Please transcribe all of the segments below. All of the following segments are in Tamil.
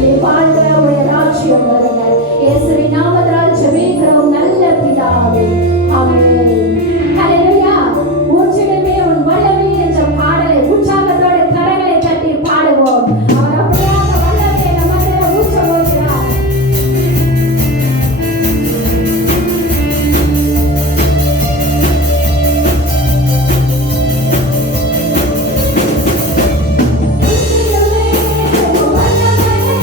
நீ வாழ்க, உடைய ராஜ்யம் வருக. இயேசுவின் நாமத்தினால் ஜெபிக்கிறோம் நல்ல பிதாவே, ஆமென். ஹல்லேலூயா. ஊற்றிடுமே உன் வல்லமை என்ற பாடலை உற்சாகத்தோடு கரங்களை தட்டி பாடுவோம். அவர் அப்படியாக வல்லமையை நம்ம மேல ஊற்ற போகிறார். ஊற்றிடுமே உன் வல்லமையை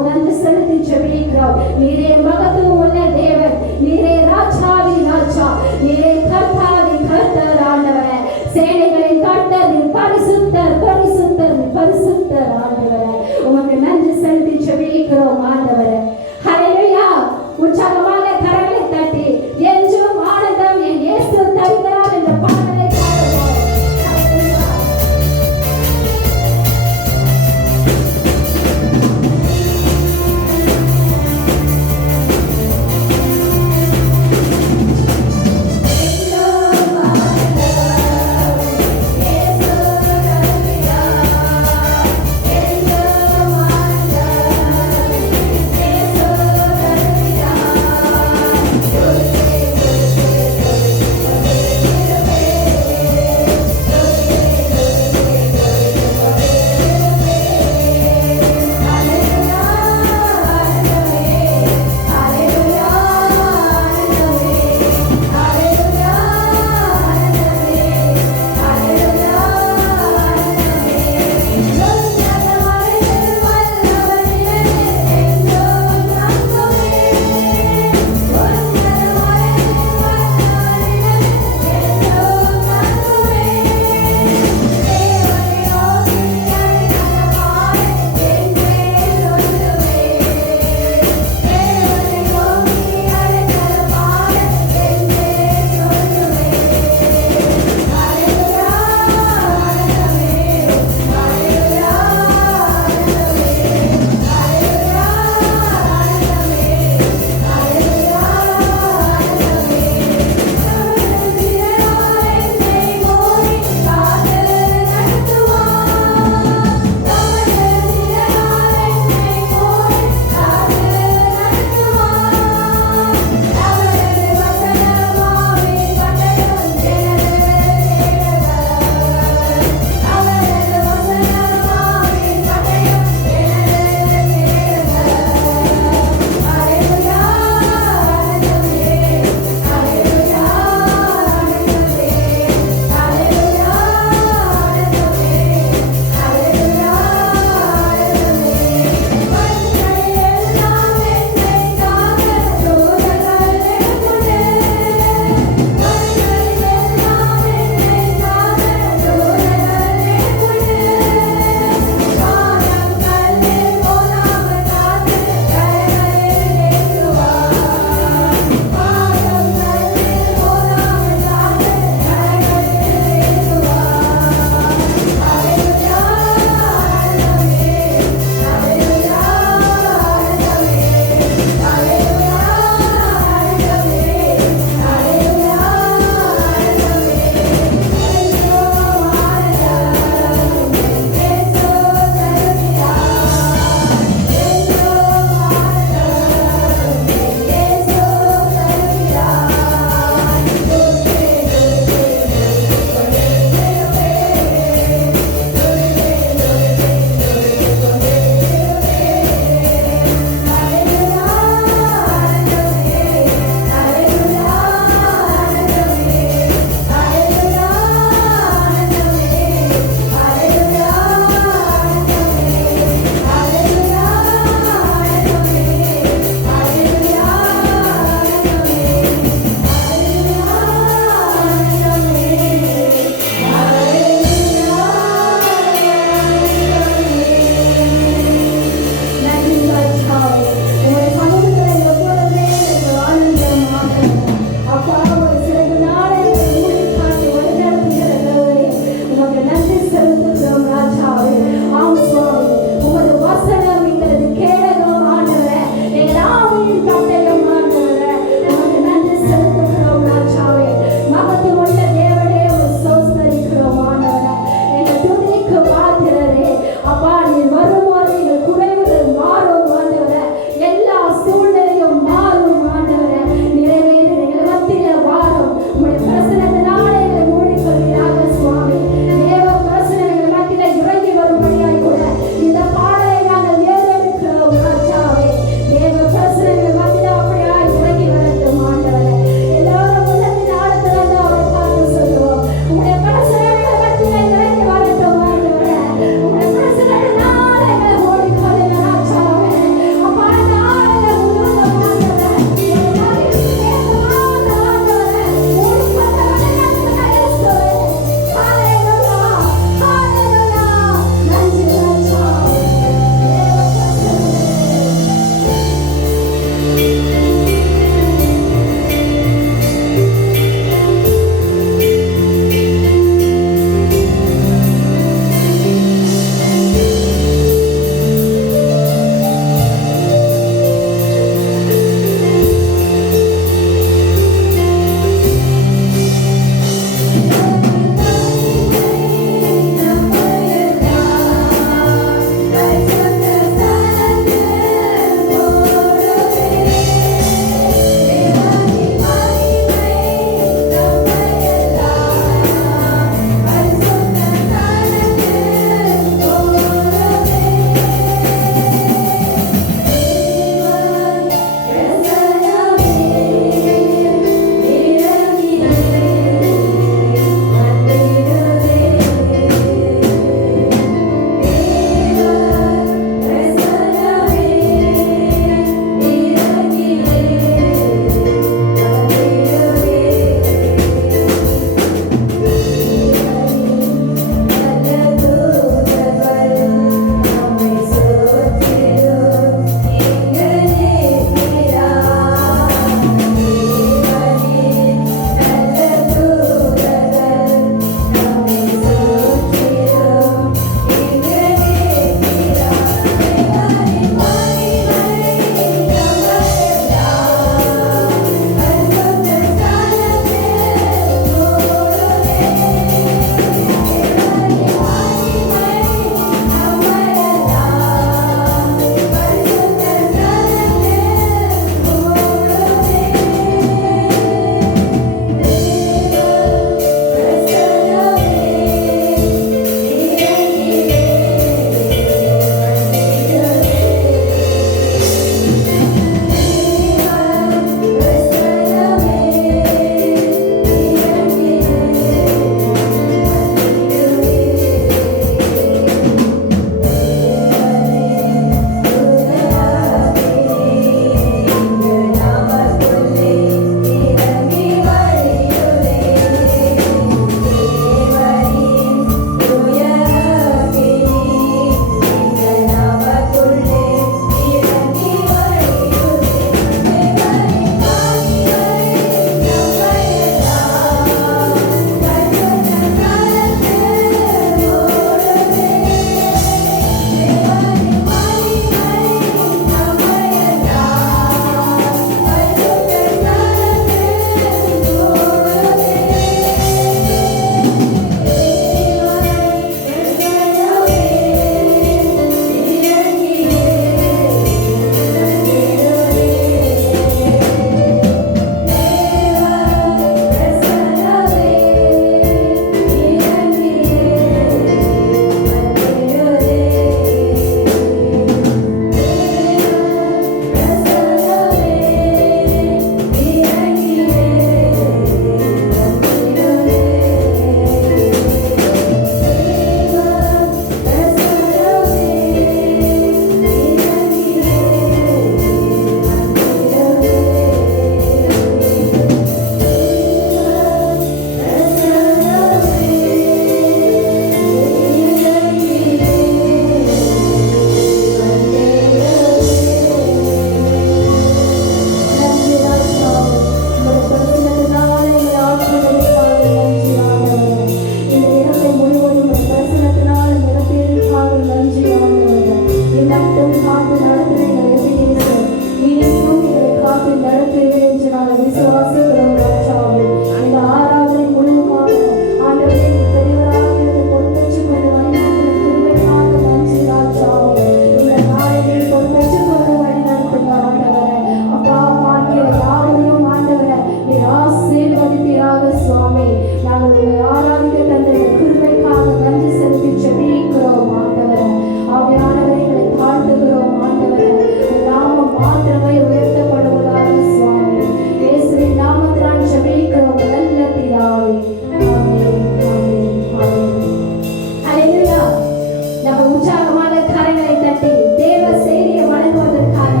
தட்டி தேவ செய்தியை வழங்குவதற்காக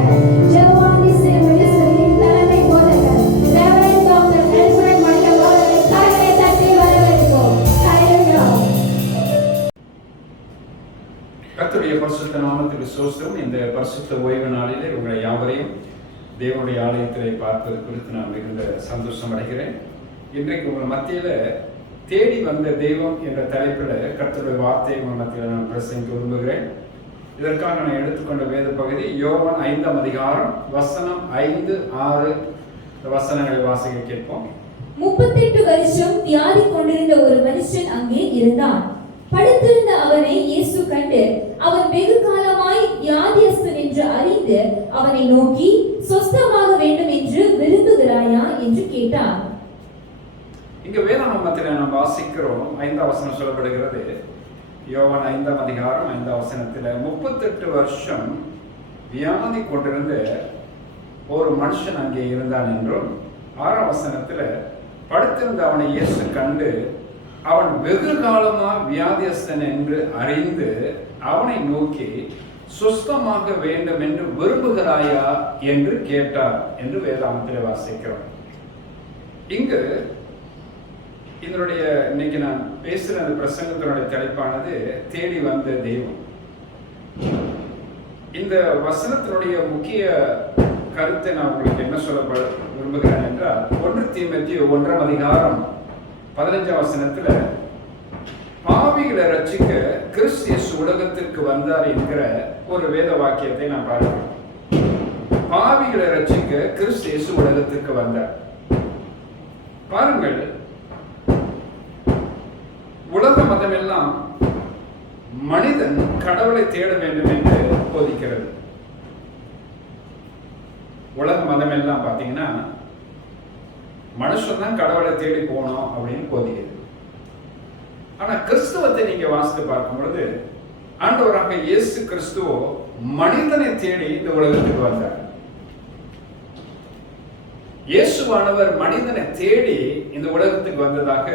ஜெபவாதிசை மினிஸ்ட்ரியின் தலைமை போதகர் ரெவரண்ட் டாக்டர் எல்ஃபிரட் மணியம் அவர்களை கைகளை தட்டி வரவேற்போம். கர்த்தருடைய பரிசுத்த நாமத்துக்கு ஸ்தோத்திரம். இந்த பரிசுத்த ஓய்வு நாளிலே உங்களை யாவரையும் தேவனுடைய ஆலயத்திலே பார்ப்பது குறித்து நான் மிகுந்த சந்தோஷம் அடைகிறேன். இன்றைக்கு உங்கள் மத்தியில தேடி வந்த தெய்வம் என்ற தலைப்பில் கர்த்தருடைய வார்த்தையை உங்கள் மத்தியில் நான் பிரசங்கிக்க விரும்புகிறேன். இதற்காக நான் எடுத்துக்கொண்ட வேத பகுதி யோவான் 5ஆம் அதிகாரம் வசனம் 5, 6 வசனங்களை வாசிக்க கேட்போம். 38 வருஷம் வியாதி கொண்டிருந்த ஒரு மனுஷன் அங்கே இருந்தான். படுத்திருந்த அவனை இயேசு கண்டு அவன் வெகு காலமாய் வியாதியஸ்தன் என்று அறிந்து அவனை நோக்கி சொஸ்தமாக வேண்டும் என்று விரும்புகிறாயா என்று கேட்டார். இங்க வேதாகமத்தில் நாம் வாசிக்கிறோம். 5ஆம் வசனம் சொல்லப்படுகிறது. யோவான் 5ஆம் அதிகாரம் 5ஆம் வசனத்தில் 38 வருஷம் வியாதி கொண்டிருந்த ஒரு மனுஷன் அங்கே இருந்தான் என்றும் 6ஆம் வசனத்தில் படுத்திருந்த அவனை இயேசு கண்டு அவன் வெகு காலமா வியாதியஸ்தன் என்று அறிந்து அவனை நோக்கி சுஸ்தமாக வேண்டும் என்று விரும்புகிறாயா என்று கேட்டார் என்று வேதாகமத்தில் வாசிக்கிறோம். இங்கு இதனுடைய இன்னைக்கு நான் பேசுகிற அந்த பிரசங்கத்தினுடைய தலைப்பானது தேடி வந்த தெய்வம். இந்த வசனத்தினுடைய முக்கிய கருத்தை நான் உங்களுக்கு என்ன சொல்ல விரும்புகிறேன் என்றால் 1 தீமோத்தேயு 1ஆம் அதிகாரம் 15ஆம் வசனத்துல பாவிகளை ரட்சிக்க கிறிஸ்து இயேசு உலகத்திற்கு வந்தார் என்கிற ஒரு வேத வாக்கியத்தை நான் பார்க்கிறேன். பாவிகளை ரட்சிக்க கிறிஸ்து இயேசு உலகத்திற்கு வந்தார். பாருங்கள், உலக மதம் எல்லாம் மனிதன் கடவுளை தேட வேண்டும் என்று போதிக்கிறது. உலக மதம் எல்லாம் பார்த்தீங்கன்னா மனுஷன் தான் கடவுளை தேடி போனோம் அப்படின்னு போதிக்கிறது. ஆனா கிறிஸ்துவத்தை நீங்க வாசித்து பார்க்கும் பொழுது ஆண்டவராக இயேசு கிறிஸ்துவோ மனிதனை தேடி இந்த உலகத்துக்கு வந்தார். இயேசுவானவர் மனிதனை தேடி இந்த உலகத்துக்கு வந்ததாக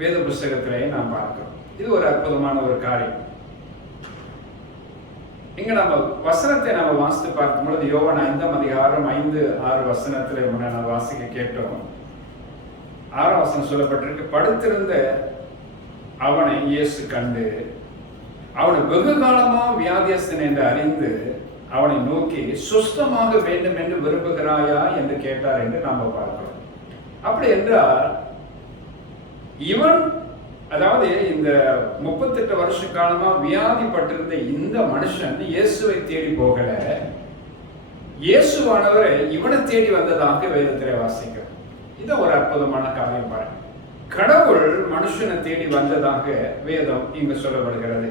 வேத புஸ்தகத்திலே நாம் பார்க்கிறோம். இது ஒரு அற்புதமான ஒரு காரியம். இங்க நம்ம வசனத்தை நாம வாசித்து பார்க்கும் பொழுது யோவான் 5ஆம் அதிகாரம் 5, 6 வசனத்திலே நான் வாசிக்க கேட்டோம். 6ஆம் வசனம் சொல்லப்பட்டிருக்கு. படுத்திருந்த அவனை இயேசு கண்டு அவனை வெகு காலமா வியாதியஸ்தன் என்று அறிந்து அவனை நோக்கி சுஸ்தமாக வேண்டும் என்று விரும்புகிறாயா என்று கேட்டார் என்று நாம பார்க்கிறோம். அப்படி என்றால் இவன், அதாவது இந்த 38 வருஷ காலமா வியாதிப்பட்டிருந்த இந்த மனுஷன் இயேசுவை தேடி போகல, இயேசுவானவரை இவனை தேடி வந்ததாக வேதத்திலே வாசிக்கிறோம். இது ஒரு அற்புதமான காரியம் பாருங்க. கடவுள் மனுஷனை தேடி வந்ததாக வேதம் இங்கு சொல்லப்படுகிறது.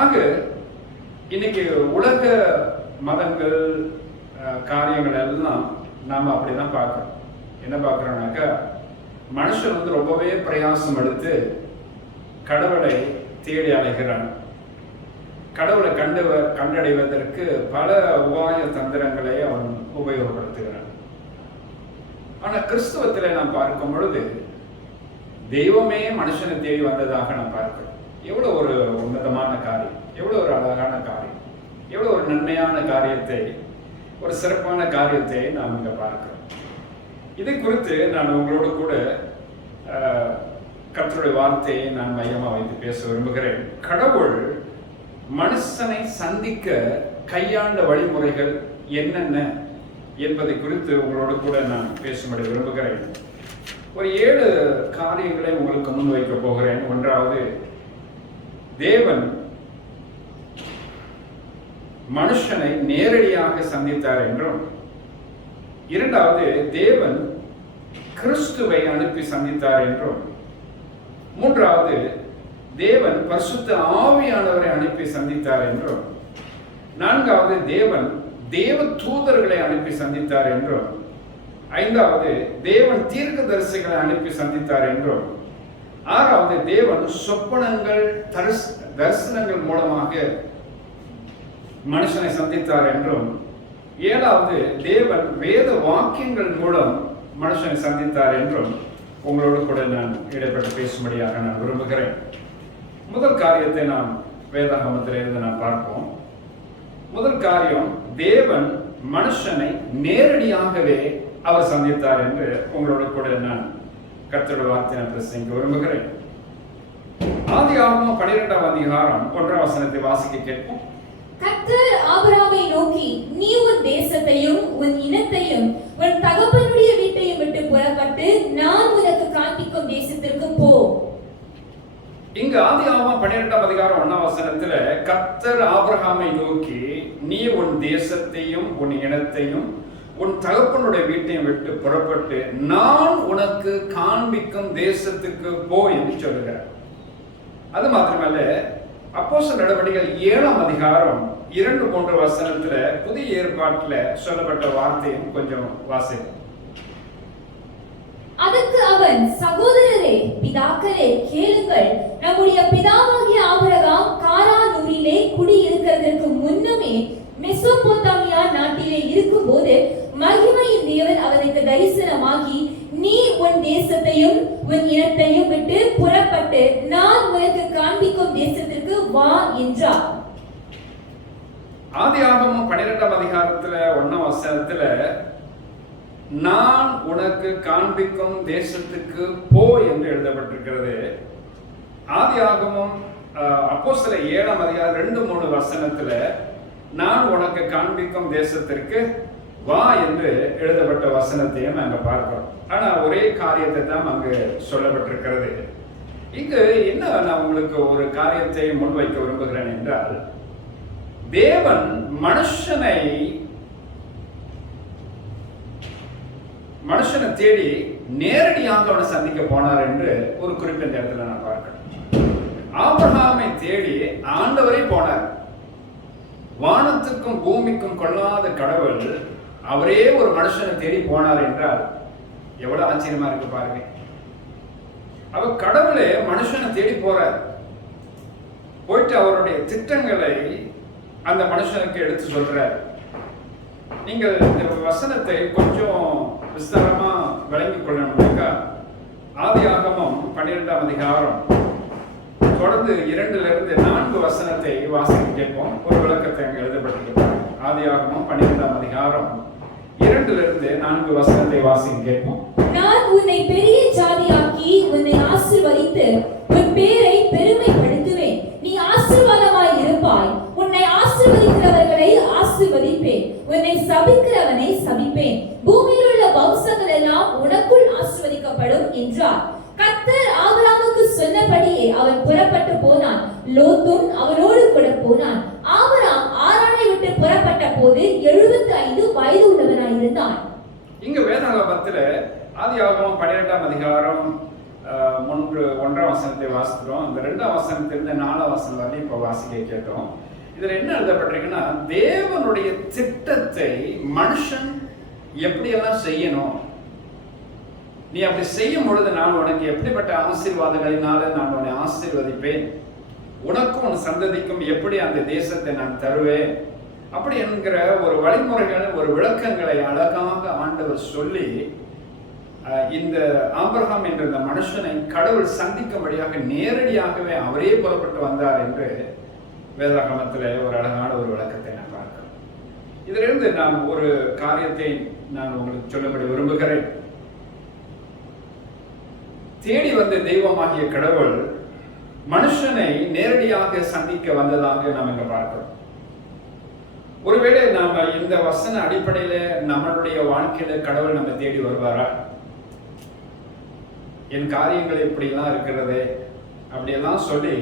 ஆக இன்னைக்கு உலக மதங்கள் காரியங்கள் எல்லாம் நாம அப்படிதான் பார்க்கிறோம். என்ன பார்க்கிறோம்னாக்கா, மனுஷன் ரொம்பவே பிரயாசம் எடுத்து கடவுளை தேடி அலைகிறான். கடவுளை கண்டடைவதற்கு பல உபாய தந்திரங்களை அவன் உபயோகப்படுத்துகிறான். ஆனா கிறிஸ்துவத்தில் நாம் பார்க்கும் பொழுது தெய்வமே மனுஷனை தேடி வந்ததாக நாம் பார்க்கிறோம். எவ்வளவு ஒரு உன்னதமான காரியம், எவ்வளவு ஒரு அழகான காரியம், எவ்வளவு ஒரு நன்மையான காரியத்தை, ஒரு சிறப்பான காரியத்தை நாம் இங்க பார்க்கிறோம். இதை குறித்து நான் உங்களோடு கூட கர்த்தருடைய வார்த்தையை நான் மையமாக வைத்து பேச விரும்புகிறேன். கடவுள் மனுஷனை சந்திக்க கையாண்ட வழிமுறைகள் என்னென்ன என்பதை குறித்து உங்களோடு கூட நான் பேசும்படி விரும்புகிறேன். ஒரு 7 காரியங்களை உங்களுக்கு முன்வைக்க போகிறேன். ஒன்றாவது, தேவன் மனுஷனை நேரடியாக சந்தித்தார் என்றும், இரண்டாவது, தேவன் கிறிஸ்துவை அனுப்பி சந்தித்தார் என்றும், மூன்றாவது, தேவன் பரிசுத்த ஆவியானவரை அனுப்பி சந்தித்தார் என்றும், நான்காவது, தேவன் தேவ தூதர்களை அனுப்பி சந்தித்தார் என்றும், ஐந்தாவது, தேவன் தீர்க்கதரிசிகளை அனுப்பி சந்தித்தார் என்றும், ஆறாவது, தேவன் சொப்பனங்கள் தரிசனங்கள் மூலமாக மனுஷனை சந்தித்தார் என்றும், ஏழாவது, தேவன் வேத வாக்கியங்கள் மூலம் மனுஷனை சந்தித்தார் என்றும் உங்களோடு கூட நான் இடைப்பட்டு பேசும்படியாக நான் விரும்புகிறேன். முதல் காரியத்தை நாம் வேதாகமத்திலிருந்து நாம் பார்ப்போம். முதல் காரியம், தேவன் மனுஷனை நேரடியாகவே அவர் சந்தித்தார் என்று உங்களோட கூட நான் கர்த்தருடைய வார்த்தையை பிரசங்கிக்க விரும்புகிறேன். ஆதியாகமம் 12ஆம் அதிகாரம் 1ஆம் வசனத்தை வாசிக்க கேட்போம். கர்த்தர் ஆபிரகாமை நோக்கி, நீ உன் தேசத்தையும் உன் இனத்தையும் உன் தகப்பனுடைய வீட்டையும் விட்டு புறப்பட்டு நான் உனக்கு காண்பிக்கும் தேசத்திற்கு போ. இங்க ஆதியாகமம் 12ஆம் அதிகாரம் 1ஆம் வசனத்துல கர்த்தர் ஆபிரகாமை நோக்கி, நீ உன் தேசத்தையும் உன் இனத்தையும் உன் தகப்பனுடைய வீட்டையும் விட்டு புறப்பட்டு நான் உனக்கு காண்பிக்கும் தேசத்துக்கு போ என்று சொல்லுகிறார். அது மாத்திரமல்ல, அப்போஸ்தலர் நடவடிக்கைகள் 7ஆம் அதிகாரம் 2-3 வசனத்துல புதிய ஏற்பாட்டுல சொல்லப்பட்ட வார்த்தையும் கொஞ்சம் வாசிப்போம். அதற்கு அவன், சகோதரரே, பிதாக்களே, கேளுங்கள். நம்முடைய பிதாவாகிய ஆபிரகாம் காரானூரிலே குடியிருக்கிறதற்கு முன்னமே மெசொப்பொத்தாமியா நாட்டிலே இருக்கும்போது மகிமையின் தேவன் அவனுக்கு தரிசனமாகி, நீ உன் தேசத்தையும் உன் இனத்தையும் விட்டு புறப்பட்டு நான் உனக்கு காண்பிக்கும் தேசத்திற்கு வா என்றார். ஆதியாகமம் 12ஆம் அதிகாரத்துல 1ஆம் வசனத்துல நான் உனக்கு காண்பிக்கும் தேசத்துக்கு போ என்று எழுதப்பட்டிருக்கிறது. ஆதியாகமம் அப்போஸ்தலர் 7ஆம் அதிகாரம் 2-3 வசனத்துல நான் உனக்கு காண்பிக்கும் தேசத்திற்கு வா என்று எழுதப்பட்ட வசனத்தையும் நாங்க பார்க்கிறோம். ஆனா ஒரே காரியத்தை தான் அங்கு சொல்லப்பட்டிருக்கிறது. இங்கு என்ன நான் உங்களுக்கு ஒரு காரியத்தை முன்வைக்க விரும்புகிறேன் என்றால், தேவன் மனுஷனை தேடி நேரடியாக அவனை சந்திக்க போனார் என்று ஒரு குறிப்பிட்ட இடத்துல நான் பார்க்கிறேன். ஆபிரகாமை தேடி ஆண்டவரே போனார். வானத்துக்கும் பூமிக்கும் கொள்ளாத கடவுள் அவரே ஒரு மனுஷனை தேடி போனார் என்றால் எவ்வளவு ஆச்சரியமா இருக்கு பாருங்க. அவர் கடவுளே மனுஷனை தேடி போறார். போயிட்டு அவருடைய திட்டங்களை அந்த மனுஷனுக்கு எடுத்து சொல்றார். நீங்கள் இந்த வசனத்தை கொஞ்சம் விஸ்தாரமா விளங்கிக் கொள்ளணும்னாக்கா, ஆதியாகமம் 12ஆம் அதிகாரம் தொடர்ந்து 2-4 வசனத்தை வாசிக்க கேட்போம். ஒரு விளக்கத்தை அங்கே எழுதப்பட்டிருக்கிறது. ஆதியாகமம் 12ஆம் அதிகாரம் 2-4 வசனத்தை வாசிக்க கேட்போம். நான் உன்னை பெரிய ஜாதியாக்கி உன்னை ஆசீர்வதித்து உன் பேரை பெருமைப்படுத்துவேன். நீ ஆசீர்வாதமாய் இருப்பாய். உன்னை ஆசீர்வதிக்கிறவர்களை ஆசீர்வதிப்பேன். உன்னை சபிக்கிறவனை சபிப்பேன். பூமியில் உள்ள வம்சங்கள் எல்லாம் உனக்குள் ஆசீர்வதிக்கப்படும் என்றார். கர்த்தர் ஆபிரகாமுக்கு சொன்னபடியே அவன் புறப்பட்டு போனான். லோத்தும் அவனோடு கூட போனான். ஆபிரகாம் ஆரானை விட்டு புறப்பட்ட போது 75 வயது உள்ளவனாய் இருந்தான். இங்க வேதாகமத்துல ஆதியாகமம் 12ஆம் அதிகாரம் 1ஆம் வசனத்தை வாசிக்கிறோம். இந்த 2ஆம் வசனத்திலிருந்து 4ஆம் வசனம் வரை இப்ப வாசிக்க கேட்டோம். இதுல என்ன எழுதப்பட்டிருக்குன்னா, தேவனுடைய திட்டத்தை மனுஷன் எப்படியெல்லாம் செய்யணும், நீ அப்படி செய்யும் பொழுது நான் உனக்கு எப்படிப்பட்ட ஆசீர்வாதங்களினால நான் உன்னை ஆசீர்வதிப்பேன், உனக்கும் உன் சந்ததிக்கும் எப்படி அந்த தேசத்தை நான் தருவேன், அப்படி என்கிற ஒரு வழிமுறைகள், ஒரு விளக்கங்களை அழகாக ஆண்டவர் சொல்லி இந்த ஆபிரகாம் என்ற இந்த மனுஷனை கடவுள் சந்திக்கும்படியாக நேரடியாகவே அவரே புறப்பட்டு வந்தார் என்று வேதாகமத்தில் ஒரு அழகான ஒரு விளக்கத்தை நான் பார்க்கிறேன். இதிலிருந்து நான் ஒரு காரியத்தை நான் உங்களுக்கு சொல்லப்படி விரும்புகிறேன். தேடி வந்த தெய்வமாகிய கடவுள் மனுஷனை நேரடியாக சந்திக்க வந்ததாக நாம் இங்க பார்க்கிறோம். ஒருவேளை நாம இந்த வசன அடிப்படையில நம்மளுடைய வாழ்க்கையில கடவுள் நம்ம தேடி வருவாரா? என் காரியங்கள் இப்படிலாம் இருக்கிறதே அப்படியெல்லாம் சொல்லி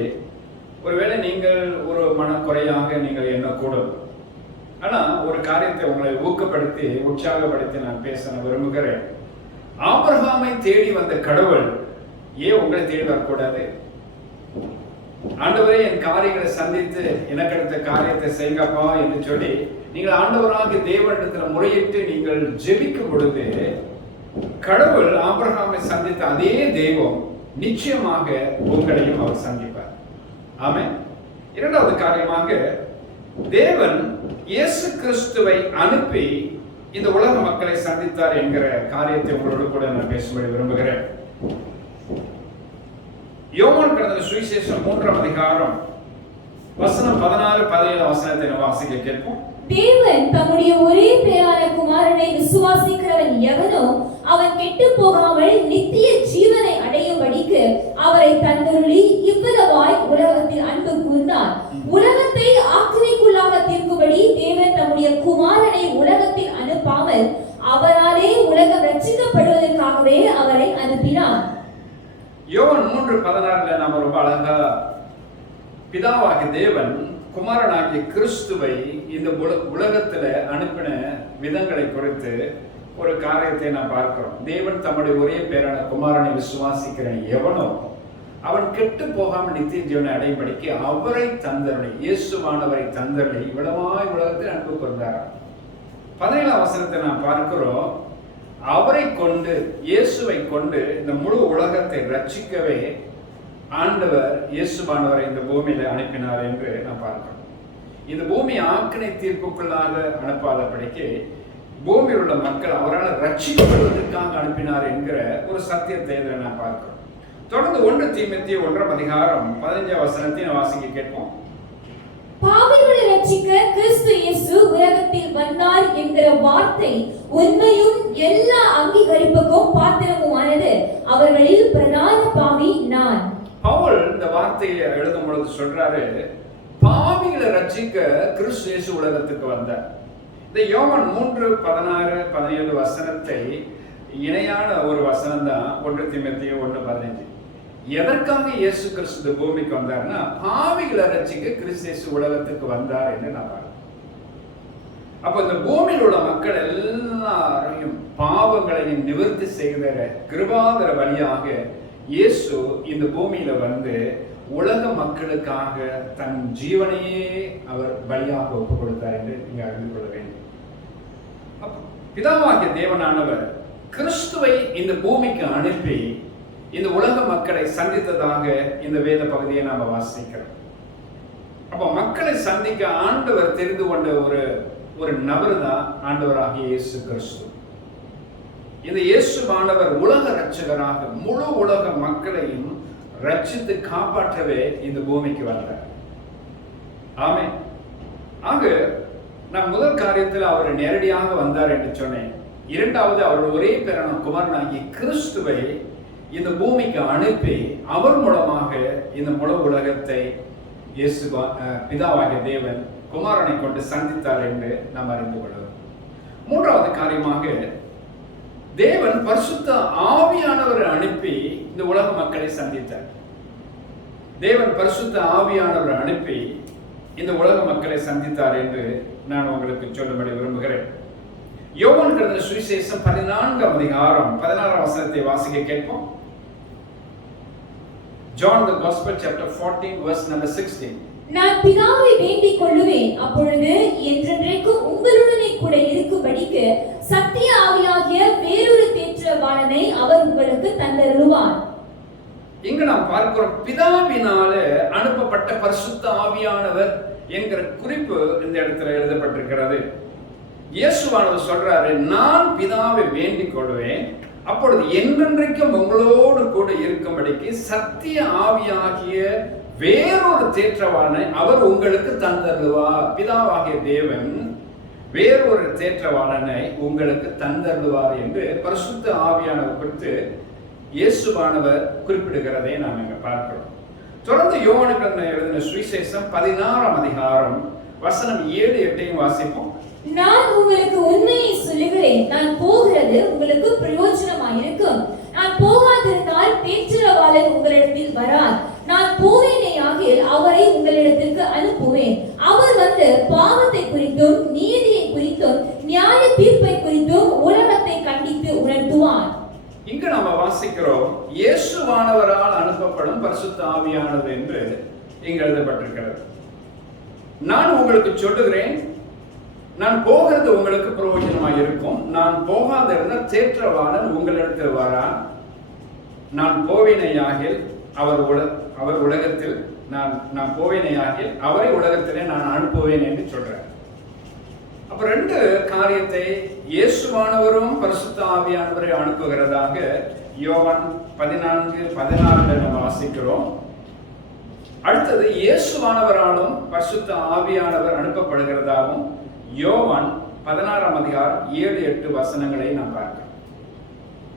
ஒருவேளை நீங்கள் ஒரு மனக்குறையாக நீங்கள் எண்ணக்கூடும். ஆனா ஒரு காரியத்தை உங்களை ஊக்கப்படுத்தி உற்சாகப்படுத்தி நான் பேச விரும்புகிறேன். ஆபிரகாமை தேடி வந்த கடவுள் ஏன் உங்களை தேடி வரக்கூடாது? ஆண்டவரே என் காரியங்களை சந்தித்து எனக்கு அடுத்த காரியத்தை செய்யப்பா என்று சொல்லி நீங்கள் ஆண்டவராக தேவனிடத்தில் முறையிட்டு நீங்கள் ஜெபிக்கும் பொழுது கடவுள் ஆபிரகாமை சந்தித்த அதே தெய்வம் நிச்சயமாக உங்களையும் அவர் சந்திப்பார். ஆமென். இரண்டாவது காரியமாக தேவன் இயேசு கிறிஸ்துவை அனுப்பி இந்த உலக மக்களை சந்தித்தார் என்கிற காரியத்தை உங்களோடு கூட நான் பேசும்படி விரும்புகிறேன். யோவான் எழுதின சுவிசேஷம் 3ஆம் அதிகாரம் வசனம் 16, 17 வசனத்தை நாம் வாசிக்க கேட்போம். தேவன் தம்முடைய ஒரே பேரான குமாரனை விசுவாசிக்கிறவன் எவனோ அவன் கெட்டு போகாமல் நித்திய ஜீவனை அடையும்படிக்கு அவரை தந்தருளி இவ்வளவாய் உலகத்தில் அன்பு கூர்ந்தார். உலகத்தை ஆக்கினைக்குள்ளாக தீர்க்கும்படி தேவன் தம்முடைய குமாரனை உலகத்தில் அனுப்பாமல் அவராலே உலகம் ரட்சிக்கப்படுவதற்காகவே அவரை அனுப்பினார். யோவான் 3:16 நாம ரொம்ப அழகா பிதாவாகிய தேவன் குமாரனாகிய கிறிஸ்துவை இந்த உலகத்துல அனுப்பின விதங்களை குறித்து ஒரு காரியத்தை நாம் பார்க்கிறோம். தேவன் தம்முடைய ஒரே பேரான குமாரனை விசுவாசிக்கிற எவனோ அவன் கெட்டு போகாமல் நித்திய ஜீவனை அடையும்படிக்கு அவரை தந்தருளி, இயேசுவானவரை தந்தருளி இவ்வளவாய் உலகத்தில் அன்பு கொண்டார். 17 வசனத்தை நாம் பார்க்கிறோம். அவரை கொண்டு, இயேசுவை கொண்டு இந்த முழு உலகத்தை ரட்சிக்கவே ஆண்டவர் இயேசுவானவரை இந்த பூமியில அனுப்பினார் என்று நாம் பார்க்கிறோம். இந்த பூமி ஆக்கினை தீர்ப்புக்குள்ளாக அனுப்பாதபடிக்கு பூமியில் உள்ள மக்கள் அவரால் ரட்சிக்கப்படுவதற்காக அனுப்பினார் என்கிற ஒரு சத்தியத்தை இதில் நாம் பார்க்கிறோம். தொடர்ந்து 1 தீமோத்தேயு 1:15 வசனத்தை வாசிக்க கேட்போம். பாவிகளை ரட்சிக்க கிறிஸ்து இயேசு உலகத்தில் வந்தார் என்கிற வார்த்தை உண்மையும் எல்லா அங்கீகரிப்புக்கும் பாத்திரமுமானது. அவர்களில் பிரதான பாவி நான். பவுல் இந்த வார்த்தையை எழுதும் பொழுது சொல்றாரு, பாவிகளை ரட்சிக்க கிறிஸ்து இயேசு உலகத்துக்கு வந்தார். இந்த யோவான் 3:16-17 வசனத்தை இணையான ஒரு வசனம் தான் 1 தீமோத்தேயு 1:15. எதற்காக இயேசு கிறிஸ்து பூமிக்கு வந்தார்னா பாவிகளை ரட்சிக்க கிறிஸ்து இயேசு உலகத்துக்கு வந்தார் என்று நான் பார்க்கிறேன். அப்ப இந்த பூமியில் உள்ள மக்கள் எல்லாரையும் பாவங்களையும் நிவர்த்தி செய்கிற கிருபாதர வழியாக இயேசு இந்த பூமியில வந்து உலக மக்களுக்காக தன் ஜீவனையே அவர் பலியாக ஒப்பு கொடுத்தார் என்று நீங்க அறிந்து கொள்ள வேண்டும். பிதாவாகிய தேவனானவர் கிறிஸ்துவை இந்த பூமிக்கு அனுப்பி இந்த உலக மக்களை சந்தித்ததாக இந்த வேத பகுதியை நாம வாசிக்கிறோம். அப்ப மக்களை சந்திக்க ஆண்டவர் தெரிந்து கொண்ட ஒரு நபர் தான் ஆண்டவராகிய இயேசு கிறிஸ்து. இந்த இயேசுவானவர் உலக ரட்சகராக முழு உலக மக்களையும் ரட்சித்து காப்பாற்றவே இந்த பூமிக்கு வந்தார். ஆமென். ஆக நான் முதல் காரியத்தில் அவர் நேரடியாக வந்தார் என்று சொன்னேன். இரண்டாவது, அவருடைய ஒரே பேரான குமாரனாகிய கிறிஸ்துவை இந்த பூமிக்கு அனுப்பி அவர் மூலமாக இந்த முழு உலகத்தை இயேசு பிதாவாகிய தேவன் குமாரனை கொண்டு சந்தித்தார் என்று நாம் அறிந்து கொள்வோம். மூன்றாவது காரியமாக தேவன் பரிசுத்த ஆவியானவரை அனுப்பி இந்த உலக மக்களை சந்தித்தார். தேவன் பரிசுத்த ஆவியானவரை அனுப்பி இந்த உலக மக்களை சந்தித்தார் என்று நான் உங்களுக்கு சொல்லும்படி விரும்புகிறேன். யோவான் எழுதின சுவிசேஷம் 14 வசனத்தை வாசிக்க கேட்போம். John the Gospel chapter 14 verse number 16. நான் பிதாவை வேண்டிக் கொள்ளுவேன், அப்பொழுது என்றென்றைக்கும் உங்களுடனே கூட இருக்கும்படிக்கு சத்திய ஆவியாகிய வேறொரு தேற்றவாளனை அவர் உங்களுக்கு தந்தருளுவார். இங்கு நாம் பார்க்கிறோம், பிதாவினால அனுப்பப்பட்ட பரிசுத்த ஆவியானவர் என்கிற குறிப்பு இந்த இடத்துல எழுதப்பட்டிருக்கிறது. இயேசுவானவர் சொல்றாரு, நான் பிதாவை வேண்டிக் கொள்வேன், அப்பொழுது என்றென்றைக்கும் உங்களோடு கூட இருக்கும்படிக்கு சத்திய ஆவியாகிய வேறொரு தேற்றவாளனை அவர் உங்களுக்கு தந்தருளுவார். பிதாவாகிய தேவன் வேறொரு தேற்றவாளனை உங்களுக்கு தந்தருளுவார் என்று பரிசுத்த ஆவியானவர் குறித்து இயேசுவானவர் குறிப்பிடுகிறதை நாம் இங்க பார்க்கிறோம். தொடர்ந்து யோவானுக்கு எழுதின சுவிசேஷம் 16 வசனம் 7-8 வாசிப்போம். நான் உங்களுக்கு உண்மையை சொல்லுகிறேன், நான் போகிறது உங்களுக்கு பிரயோஜனமாயிருக்கும். நான் போகாதிருந்தால் தேற்றவாளன் உங்களிடத்தில் வரார். நான் போவேனேயாகில் அவரை உங்களிடத்திற்கு அனுப்புவேன். அவர் வந்து பாவத்தை குறித்தும் நீதியை குறித்தும் நியாய தீர்ப்பை குறித்தும் உலகத்தை கண்டித்து உணர்த்துவார். இங்கு நாம வாசிக்கிறோம், இயேசுவானவரால் அனுப்பப்படும் பரிசுத்த ஆவியானவர் என்று இங்கு எழுதப்பட்டிருக்கிறது. நான் உங்களுக்கு சொல்லுகிறேன், நான் போகிறது உங்களுக்கு பிரயோஜனமாக இருக்கும். நான் போகாத இருந்தால் தேற்றவாளன் உங்களிடத்தில் வரான். நான் போவேனையாகில் அவர் உலகத்தில் நான் போவேனையாகில் அவரை உலகத்திலே நான் அனுப்புவேன் என்று சொல்றேன். அப்ப 2 காரியத்தை இயேசுவானவரும் பரிசுத்த ஆவியானவரை அனுப்புகிறதாக யோவான் 14:16 நம்ம வாசிக்கிறோம். அடுத்தது இயேசுவானவராலும் பரிசுத்த ஆவியானவர் அனுப்பப்படுகிறதாகவும் யோவான் 16ஆம் அதிகாரம் 7-8 வசனங்களை நாம் பார்க்கிறோம்.